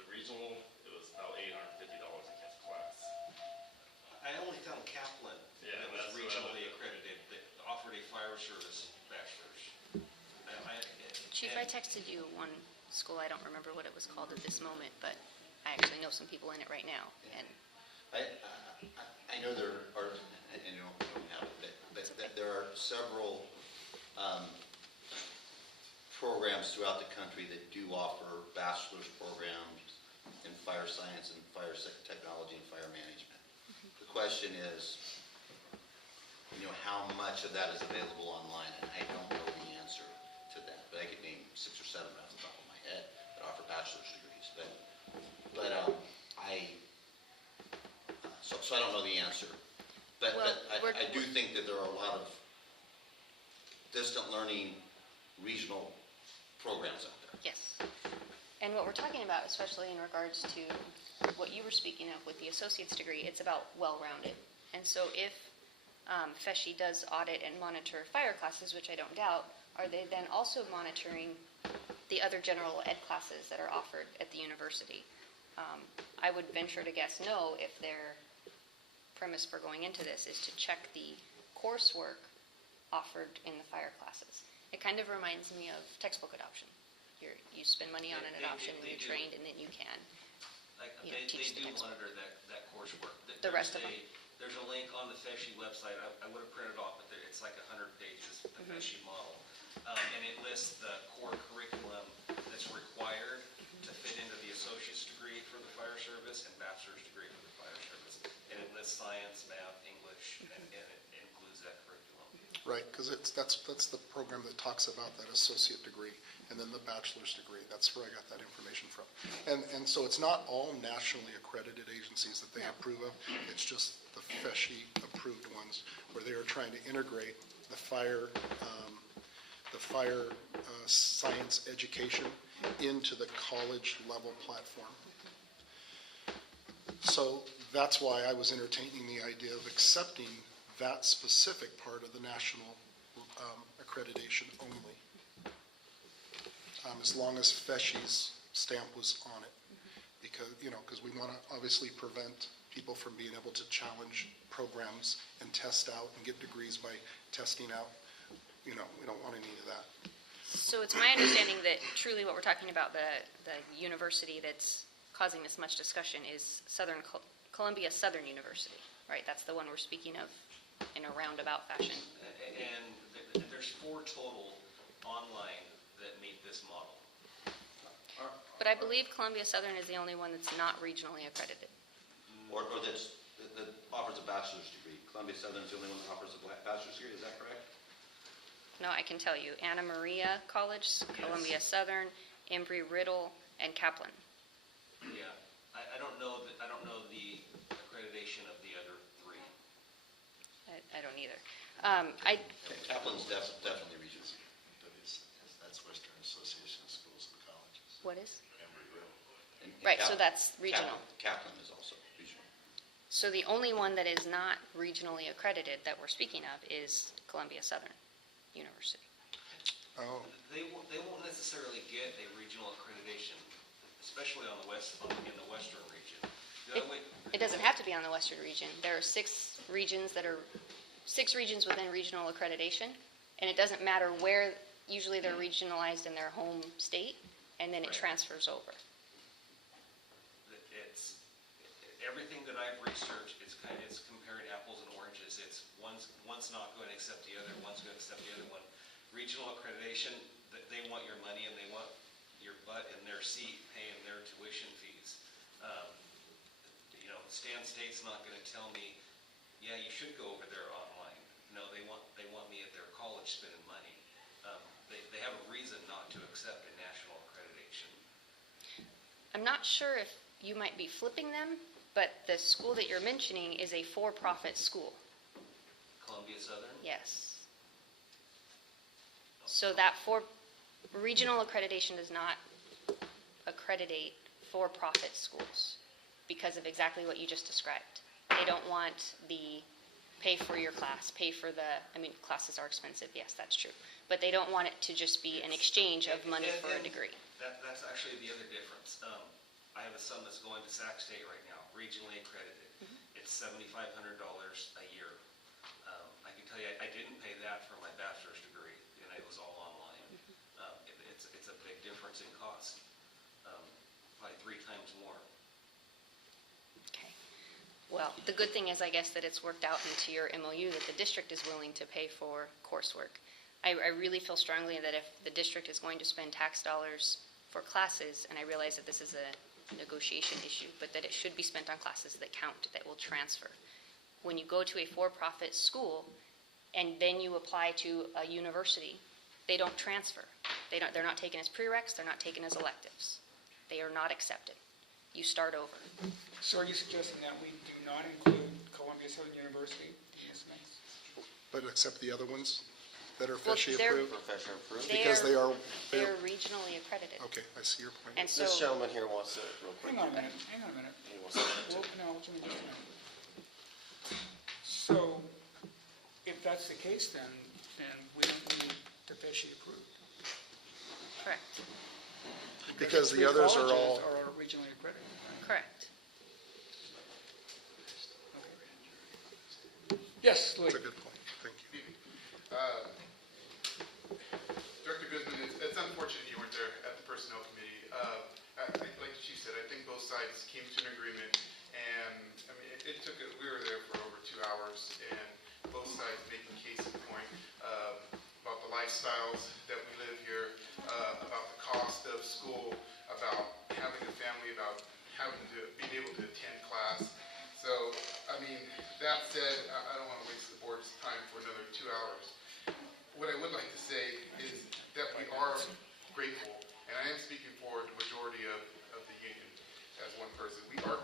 The regional, it was about $850 a class. I only found Kaplan Yeah, that was that's what I regionally looked at. accredited, that offered a fire service bachelor's. Chief, I texted you one school, I don't remember what it was called at this moment, but I actually know some people in it right now, and I know there are, and you don't have it, but there are several programs throughout the country that do offer bachelor's programs in fire science and fire technology and fire management. The question is, how much of that is available online, and I don't know the answer to that, but I could name 6 or 7 off the top of my head that offer bachelor's degrees, but I don't know the answer. But I do think that there are a lot of distant learning regional programs out there. yes. And what we're talking about, especially in regards to what you were speaking of with the associate's degree, it's about well-rounded. And so if FESHE does audit and monitor fire classes, which I don't doubt, are they then also monitoring the other general ed classes that are offered at the university? I would venture to guess no, if their premise for going into this is to check the coursework offered in the fire classes. It kind of reminds me of textbook adoption. You spend money on an adoption when you're trained, and then you can teach the They do textbook. monitor that coursework. The rest of them. There's a link on the FESHE website. I would have printed off, but it's like 100 pages, the FESHE model. And it lists the core curriculum that's required to fit into the associate's degree for the fire service and bachelor's degree for the fire service. And it lists science, math, English, and it includes that curriculum. Right, because that's the program that talks about that associate degree and then the bachelor's degree. That's where I got that information from. And so it's not all nationally accredited agencies that they approve of. It's just the FESHE approved ones where they are trying to integrate the fire science education into the college level platform. So that's why I was entertaining the idea of accepting that specific part of the national accreditation only. As long as FESHI's stamp was on it. Because, because we want to obviously prevent people from being able to challenge programs and test out and get degrees by testing out. We don't want any of that. So it's my understanding that truly what we're talking about, the university that's causing this much discussion is Columbia Southern University, right? That's the one we're speaking of in a roundabout fashion. And there's 4 total online that meet this model. But I believe Columbia Southern is the only one that's not regionally accredited. Or that offers a bachelor's degree. Columbia Southern is the only one that offers a bachelor's degree, is that correct? No, I can tell you, Anna Maria College, Columbia Southern, Embry-Riddle, and Kaplan. Yeah, I don't know the accreditation of the other 3. I don't either. Kaplan's definitely regional. That's Western Association of Schools and Colleges. What is? And Right, so that's regional. Kaplan is also regional. So the only one that is not regionally accredited that we're speaking of is Columbia Southern University. Oh, They won't necessarily get a regional accreditation, especially in the western region. It doesn't have to be on the western region. There are 6 regions within regional accreditation, and it doesn't matter where. Usually they're regionalized in their home state, and then it transfers over. It's everything that I've researched. It's comparing apples and oranges. It's one's not going to accept the other. One's going to accept the other one. Regional accreditation, they want your money and they want your butt in their seat paying their tuition fees. Stan State's not going to tell me, yeah, you should go over there online. No, they want me at their college spending money. They have a reason not to accept a national accreditation. I'm not sure if you might be flipping them, but the school that you're mentioning is a for-profit school. Columbia Southern? Yes. So that regional accreditation does not accreditate for-profit schools because of exactly what you just described. They don't want the pay for your class, classes are expensive, yes, that's true. But they don't want it to just be an exchange of money for a degree. That's actually the other difference. I have a son that's going to Sac State right now, regionally accredited. It's $7,500 a year. I can tell you, I didn't pay that for my bachelor's degree, and it was all online. It's a big difference in cost, probably 3 times more. Okay. Well, the good thing is, I guess, that it's worked out into your MOU that the district is willing to pay for coursework. I really feel strongly that if the district is going to spend tax dollars for classes, and I realize that this is a negotiation issue, but that it should be spent on classes that count, that will transfer. When you go to a for-profit school and then you apply to a university, they don't transfer. They're not taken as prereqs, they're not taken as electives. They are not accepted. You start over. So are you suggesting that we do not include Columbia Southern University in this mix? but accept the other ones that are Well, FESHI they're- approved? Professional approved. Because they are, They're regionally accredited. okay, I see your point. And so, This gentleman here wants to, real quick. Hang on a minute. He wants to. Well, no, let me just a minute. So, if that's the case, then we don't need the FESHI approved. correct, Because the Three others are colleges all, are regionally accredited, right? correct. Yes, Louis. that's a good point, thank you. Director Goodman, it's unfortunate you weren't there at the Personnel Committee. Like she said, I think both sides came to an agreement, and, I mean, it took, we were there for over 2 hours, and both sides making case in point about the lifestyles that we live here, about the cost of school, about having a family, about being able to attend class. So, I mean, that said, I don't want to waste the board's time for another 2 hours. What I would like to say is that we are grateful, and I am speaking for the majority of the union as one person. We are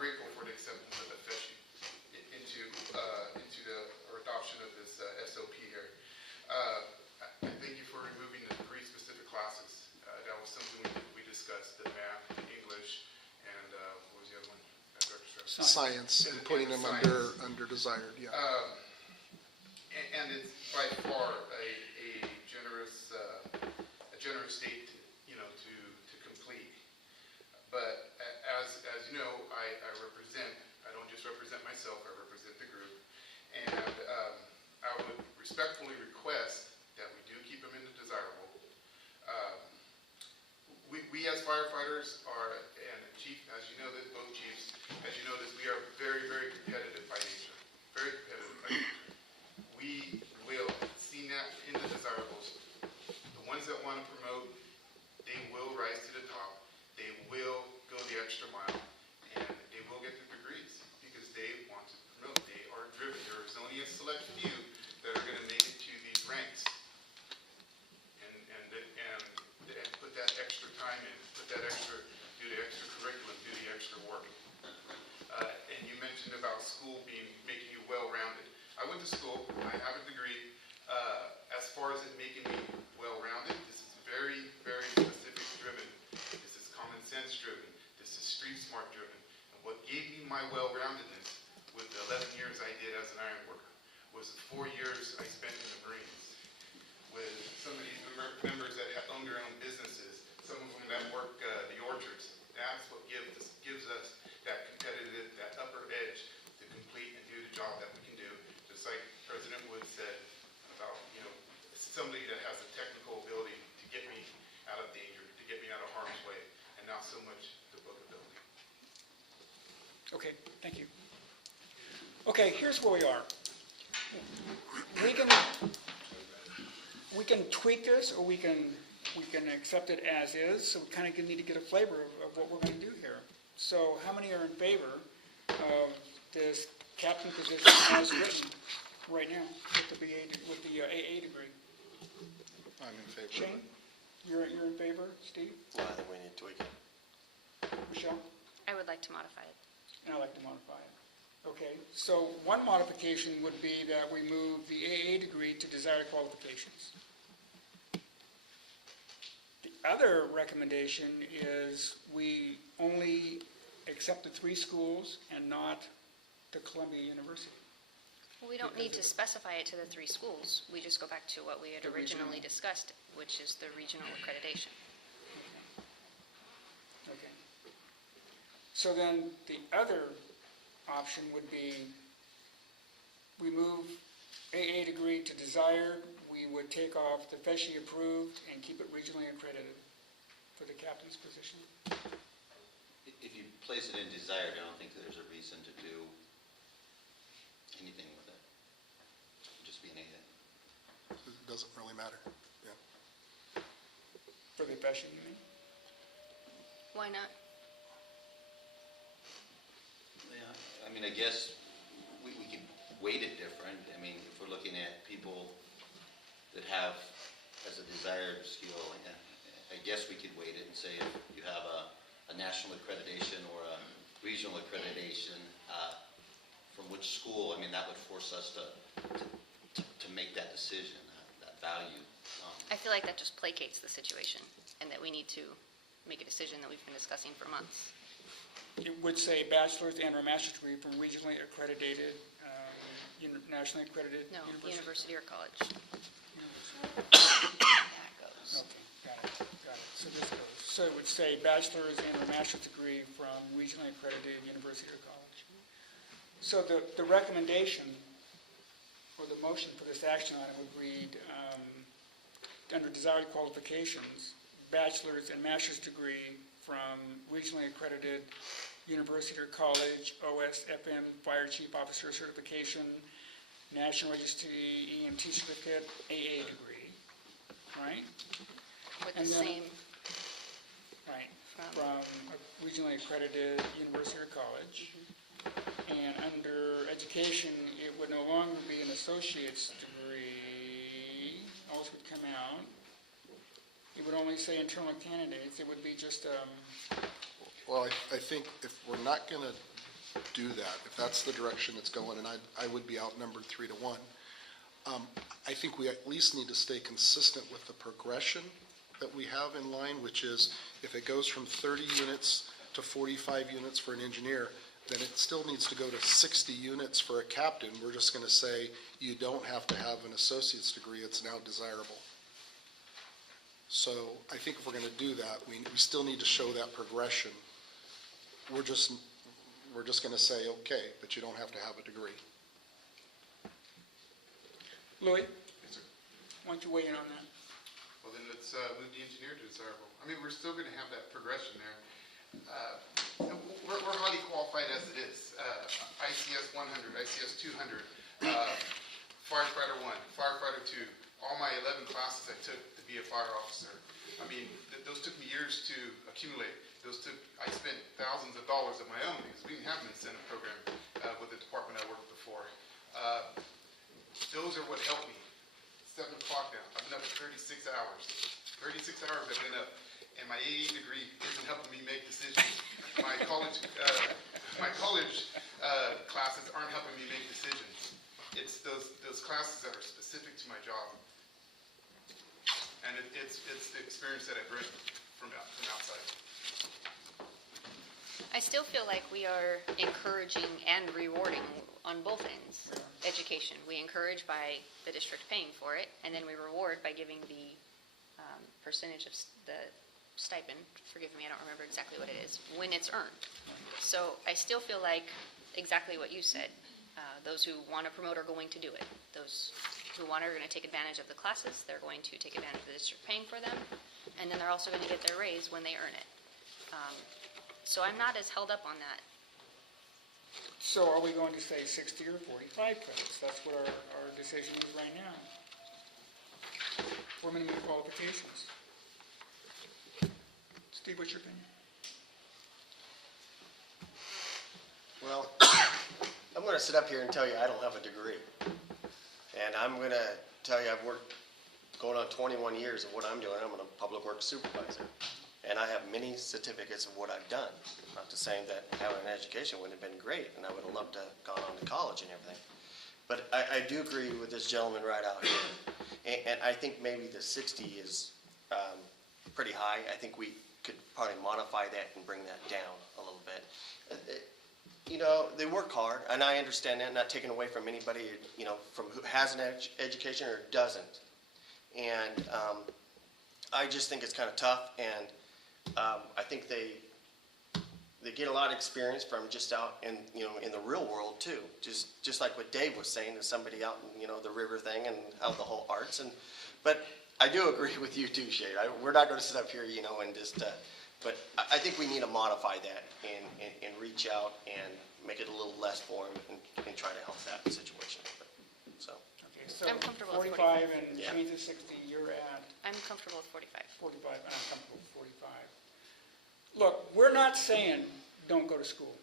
science and putting them under desired, yeah. And it's by far a generous date, to complete. But as you know, I don't just represent myself, I represent the group. And I would respectfully request that we do keep them in the desirable. We as firefighters are, and chief, as you know, that both chiefs, as you know this, we are very, very competitive by nature. Very competitive by nature. We will, see that in the desirables, the ones that want to promote, they will rise to the top. They will go the extra mile, and they will get the degrees because they want to promote. They are driven. There is only a select few that are going to make it to these ranks and put that extra time in, do the extra curriculum, do the extra work. And you mentioned about school making you well-rounded. I went to school. I have a degree. As far as it making me well-rounded, this is very, very specific driven. This is common sense driven. This is street smart driven. And what gave me my well-roundedness with the 11 years I did as an iron worker was the 4 years I spent in the Marines with some of these members that have owned their own businesses, some of them that work the orchards. That's what gives us that competitive, that upper edge to complete and do the job that we can do. Just like President Wood said about, somebody that has the technical ability to get me out of danger, to get me out of harm's way, and not so much the book ability. Okay, thank you. Okay, here's where we are. We can tweak this, or we can accept it as is, so we kind of need to get a flavor of what we're going to do here. So how many are in favor of this captain position as written right now with the AA degree? I'm in favor. Shane, you're in favor? Steve? I think we need to tweak it. Michelle? I would like to modify it. And I'd like to modify it. Okay, so one modification would be that we move the AA degree to desired qualifications. The other recommendation is we only accept the 3 schools and not the Columbia University. Well, we don't need to specify it to the 3 schools. We just go back to what we had The originally regional. discussed, which is the regional accreditation. Okay. So then the other option would be we move AA degree to desired. We would take off the FESHE approved and keep it regionally accredited for the captain's position. If you place it in desired, I don't think there's a reason to do anything with it. Just be an AA. It doesn't really matter, yeah. For the FESHE, you mean? Why not? Yeah, I mean, I guess we could weight it different. I mean, if we're looking at people that have as a desired skill, I guess we could weight it and say if you have a national accreditation or a regional accreditation, from which school, I mean, that would force us to make that decision, that value. I feel like that just placates the situation, and that we need to make a decision that we've been discussing for months. It would say bachelor's and or master's degree from regionally accredited, nationally accredited No, university or college. University. That goes. Okay, got it. So this goes. So it would say bachelor's and or master's degree from regionally accredited university or college. So the recommendation or the motion for this action item would read, under desired qualifications, bachelor's and master's degree from regionally accredited university or college, OSFM Fire Chief Officer Certification, National Registry EMT Certificate, AA degree, right? With And the then- same, Right, From- from a regionally accredited university or college. And under education, it would no longer be an associate's degree, always would come out. It would only say internal candidates, it would be just, Well, I think if we're not going to do that, if that's the direction it's going, and I would be outnumbered 3-1, I think we at least need to stay consistent with the progression that we have in line, which is if it goes from 30 units to 45 units for an engineer, then it still needs to go to 60 units for a captain. We're just going to say you don't have to have an associate's degree, it's now desirable. So I think if we're going to do that, we still need to show that progression. We're just going to say, okay, but you don't have to have a degree. Louis, why don't you weigh in on that? Well, then let's move the engineer to desirable. I mean, we're still going to have that progression there. We're highly qualified as it is. ICS 100, ICS 200, firefighter 1, firefighter 2, all my 11 classes I took to be a fire officer. I mean, those took me years to accumulate. I spent thousands of dollars of my own because we didn't have an incentive program with the department I worked before. Those are what helped me. 7 o'clock now. I've been up for 36 hours. 36 hours I've been up, and my AA degree isn't helping me make decisions. My college classes aren't helping me make decisions. It's those classes that are specific to my job, and it's the experience that I bring from outside. I still feel like we are encouraging and rewarding on both ends education. We encourage by the district paying for it, and then we reward by giving the percentage of the stipend, forgive me, I don't remember exactly what it is, when it's earned. So I still feel like exactly what you said. Those who want to promote are going to do it. Those who want are going to take advantage of the classes. They're going to take advantage of the district paying for them, and then they're also going to get their raise when they earn it. So I'm not as held up on that. So are we going to say 60 or 45 credits? That's what our decision is right now. For minimum qualifications. Steve, what's your opinion? Well, I'm going to sit up here and tell you I don't have a degree. And I'm going to tell you I've worked going on 21 years of what I'm doing. I'm a public works supervisor. And I have many certificates of what I've done. Not to say that having an education wouldn't have been great, and I would have loved to have gone on to college and everything. But I do agree with this gentleman right out here. And I think maybe the 60 is pretty high. I think we could probably modify that and bring that down a little bit. You know, they work hard, and I understand that, not taking away from anybody, you know, from who has an education or doesn't. And I just think it's kind of tough, and I think they get a lot of experience from just out in, you know, in the real world too. Just like what Dave was saying to somebody out in, you know, the river thing and out the whole arts. But I do agree with you too, Shade. We're not going to sit up here, you know, and just. But I think we need to modify that and reach out and make it a little less for them and try to help that situation. So. Okay, so I'm comfortable with 45 and change to 60, you're at? I'm comfortable with 45. 45, and I'm comfortable with 45. Look, we're not saying don't go to school.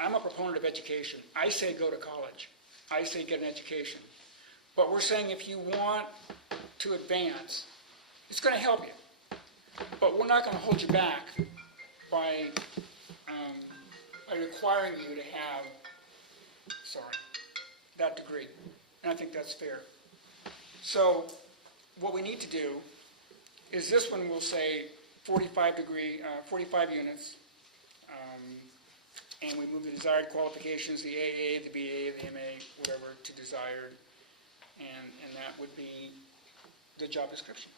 I'm a proponent of education. I say go to college. I say get an education. But we're saying if you want to advance, it's going to help you. But we're not going to hold you back by requiring you to have, that degree. And I think that's fair. So what we need to do is this one will say 45 units, and we move the desired qualifications, the AA, the BA, the MA, whatever, to desired, and that would be the job description.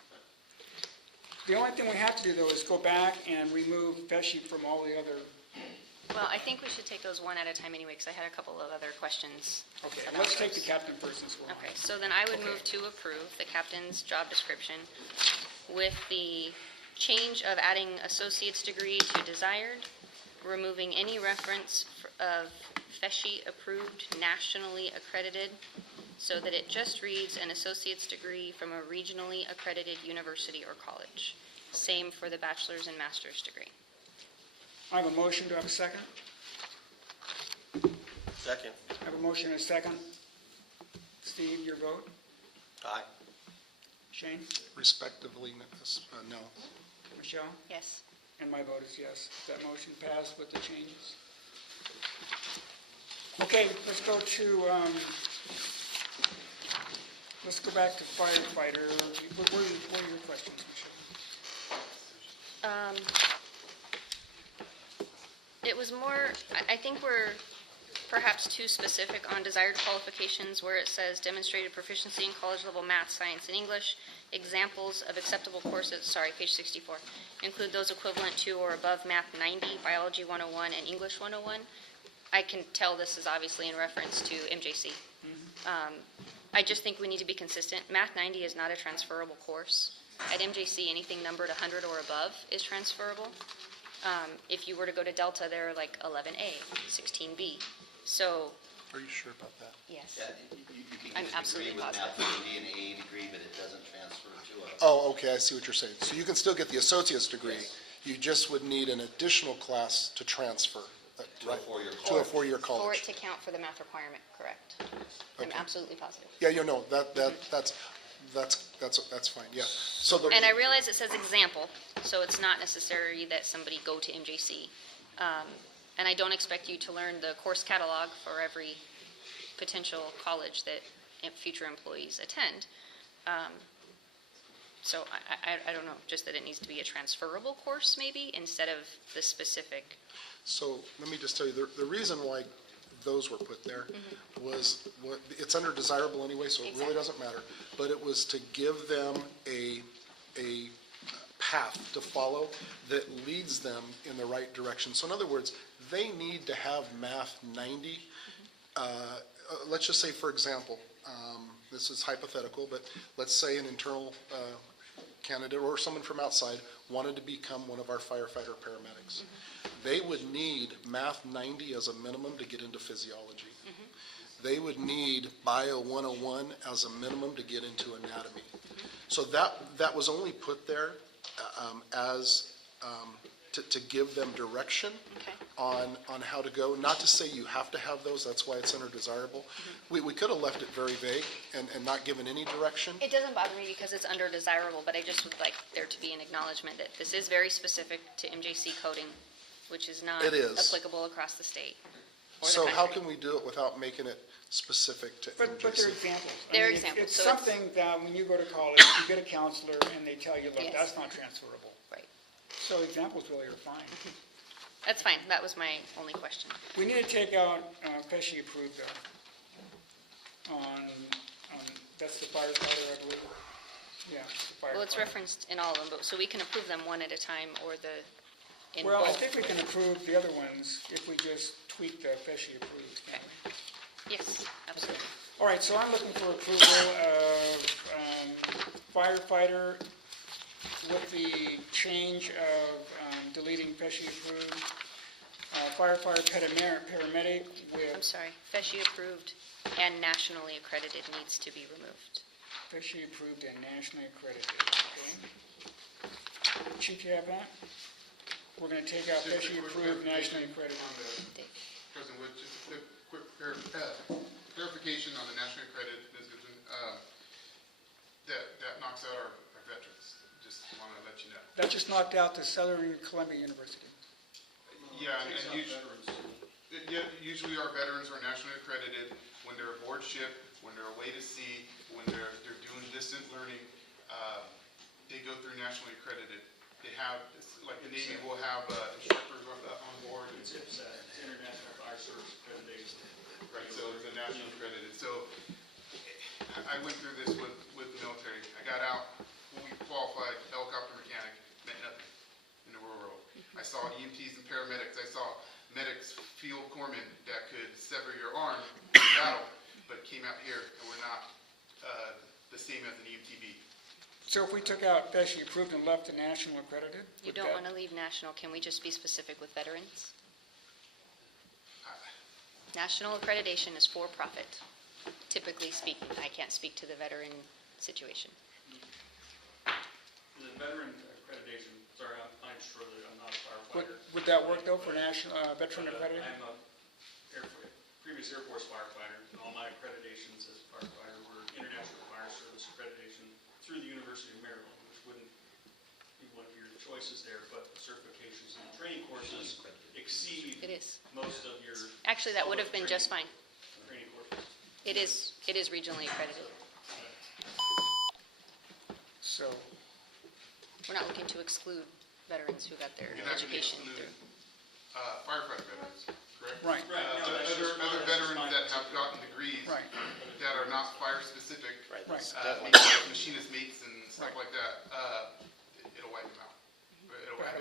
The only thing we have to do, though, is go back and remove Fesci from all the other. Well, I think we should take those one at a time anyway, because I had a couple of other questions. Okay, about let's take the those. captain first since we're on. Okay, so then I would move to approve the captain's job description with the change of adding associate's degree to desired, removing any reference of Fesci approved, nationally accredited, so that it just reads an associate's degree from a regionally accredited university or college. Same for the bachelor's and master's degree. I have a motion. Do I have a second? Second. I have a motion and a second. Steve, your vote? Aye. Shane? Respectively, no. Michelle? Yes. And my vote is yes. That motion passed with the changes. Okay, let's go back to firefighter. What are your questions, Michelle? It was more, I think we're perhaps too specific on desired qualifications where it says demonstrated proficiency in college level math, science, and English. Examples of acceptable courses, sorry, page 64, include those equivalent to or above Math 90, Biology 101, and English 101. I can tell this is obviously in reference to MJC. I just think we need to be consistent. Math 90 is not a transferable course. At MJC, anything numbered 100 or above is transferable. If you were to go to Delta, they're like 11A, 16B. So, Are you sure about that? yes. Yeah, you can I'm get a degree absolutely with positive. math 90 and an AA degree, but it doesn't transfer to a. Oh, okay, I see what you're saying. So you can still get the associate's degree. You just would need an additional class to transfer, To a right? four-year To a college. four-year For it college. to count for the math requirement, correct. I'm Okay. absolutely positive. Yeah, you know, that's fine, yeah. So the. And I realize it says example, so it's not necessary that somebody go to MJC. And I don't expect you to learn the course catalog for every potential college that future employees attend. So I don't know, just that it needs to be a transferable course maybe, instead of the specific. So let me just tell you, the reason why those were put there was, it's under desirable anyway, so it really doesn't matter. But it was to give them a path to follow that leads them in the right direction. So in other words, they need to have Math 90. Let's just say, for example, this is hypothetical, but let's say an internal candidate or someone from outside wanted to become one of our firefighter paramedics. They would need Math 90 as a minimum to get into physiology. They would need Bio 101 as a minimum to get into anatomy. So that was only put there to give them direction on how to go. Not to say you have to have those, that's why it's under desirable. We could have left it very vague and not given any direction. It doesn't bother me because it's under desirable, but I just would like there to be an acknowledgement that this is very specific to MJC coding, which is not It is. applicable across the state or the So how country. can we do it without making it specific to But they're MJC? examples. I They're mean, examples, It's so it's- something that when you go to college, you get a counselor and they tell you, look, Yes. that's not transferable. Right. So examples really are fine. That's fine. That was my only question. We need to take out Pesci approved though. That's the firefighter, I believe. Yeah, the firefighter. Well, it's referenced in all of them, but so we can approve them one at a time or in Well, I both. think we can approve the other ones if we just tweak the Pesci approved, can't we? Yes, absolutely. All right, so I'm looking for approval of firefighter with the change of deleting Pesci approved. Firefighter paramedic I'm with sorry. FESI approved and nationally accredited needs to be removed. Pesci approved and nationally accredited, okay? Chief, you have that? We're going to take out Just a Pesci quick approved, nationally clarification accredited. on the President Wood, just a quick clarification on the nationally accredited, Ms. Gibson. That knocks out our veterans. Just want to let you know. That just knocked out the Southern Columbia University. Yeah, and usually our veterans are nationally accredited when they're aboard ship, when they're away to sea, when they're doing distant learning. They go through nationally accredited. They have, like the Navy will have instructors on board. It's International Fire Service Accreditation. Right, so it's a national accredited. So I went through this with the military. I got out, when we qualified, helicopter mechanic, meant nothing in the real world. I saw EMTs and paramedics. I saw medics, field corpsmen that could sever your arm in battle, but came out here and were not the same as an EMTB. So if we took out Pesci approved and left the national accredited? You don't want to leave national. Can we just be specific with veterans? National accreditation is for profit, typically speaking. I can't speak to the veteran situation. The veteran accreditation, sorry, I'm sure that I'm not a firefighter. Would that work though for national, veteran accredited? I'm a previous Air Force firefighter, and all my accreditations as a firefighter were International Fire Service accreditation through the University of Maryland, which wouldn't be one of your choices there, but certifications and training courses exceed It is. most of your. Actually, that would have been just fine. Training courses. It is regionally accredited. So, We're not looking to exclude veterans who got their You're not going to education exclude through. Firefighter veterans, correct? Right. Right, no, that's just one Other of the veterans that have gotten degrees Right. that are not fire-specific, Right, Right. that's maybe definitely. like machinist mates and stuff like that, it'll wipe them out.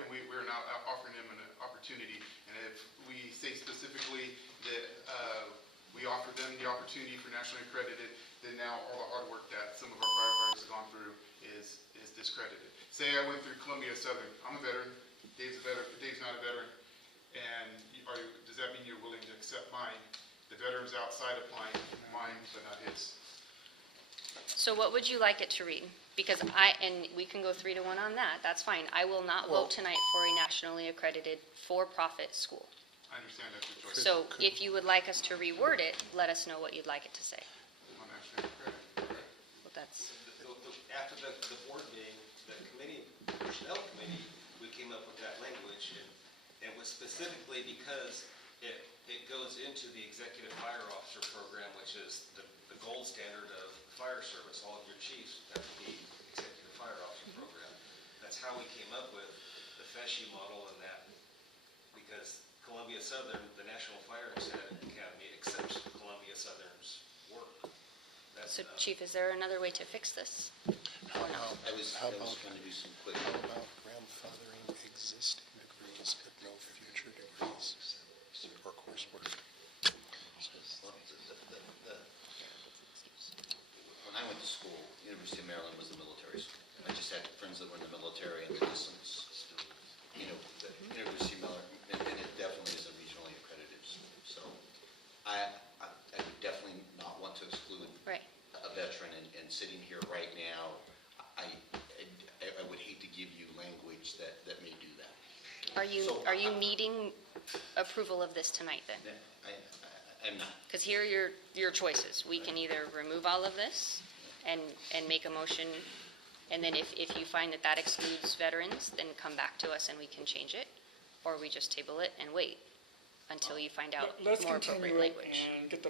We're now offering them an opportunity, and if we say specifically that we offer them the opportunity for nationally accredited, then now all the hard work that some of our firefighters have gone through is discredited. Say I went through Columbia Southern, I'm a veteran, Dave's not a veteran, and does that mean you're willing to accept mine? The veteran's outside applying mine, but not his. So what would you like it to read? Because and we can go 3-1 on that, that's fine. I will not Well- vote tonight for a nationally accredited for-profit school. I understand that's your choice. So if you would like us to reword it, let us know what you'd like it to say. I'm nationally accredited. Well, that's, After the board meeting, the committee, personnel committee, we came up with that language, and it was specifically because it goes into the executive fire officer program, which is the gold standard of the fire service. All of your chiefs have to be executive fire officer program. That's how we came up with the FESI model and that, because Columbia Southern, the National Fire Academy, accepts Columbia Southern's work. That's, so Chief, is there another way to fix this? How about, I was how going about, to do some quick. how about grandfathering existing degrees, but no future degrees or coursework? When I went to school, University of Maryland was the military school. I just had friends that were in the military and the distance, the University of Maryland, and it definitely is a regionally accredited school. So I would definitely not want to exclude Right. a veteran, and sitting here right now, I would hate to give you language that may do that. Are you So, needing approval of this tonight then? I'm not. Because here are your choices. We can either remove all of this and make a motion, and then if you find that excludes veterans, then come back to us and we can change it, or we just table it and wait until you find out Let's more continue appropriate it language. and get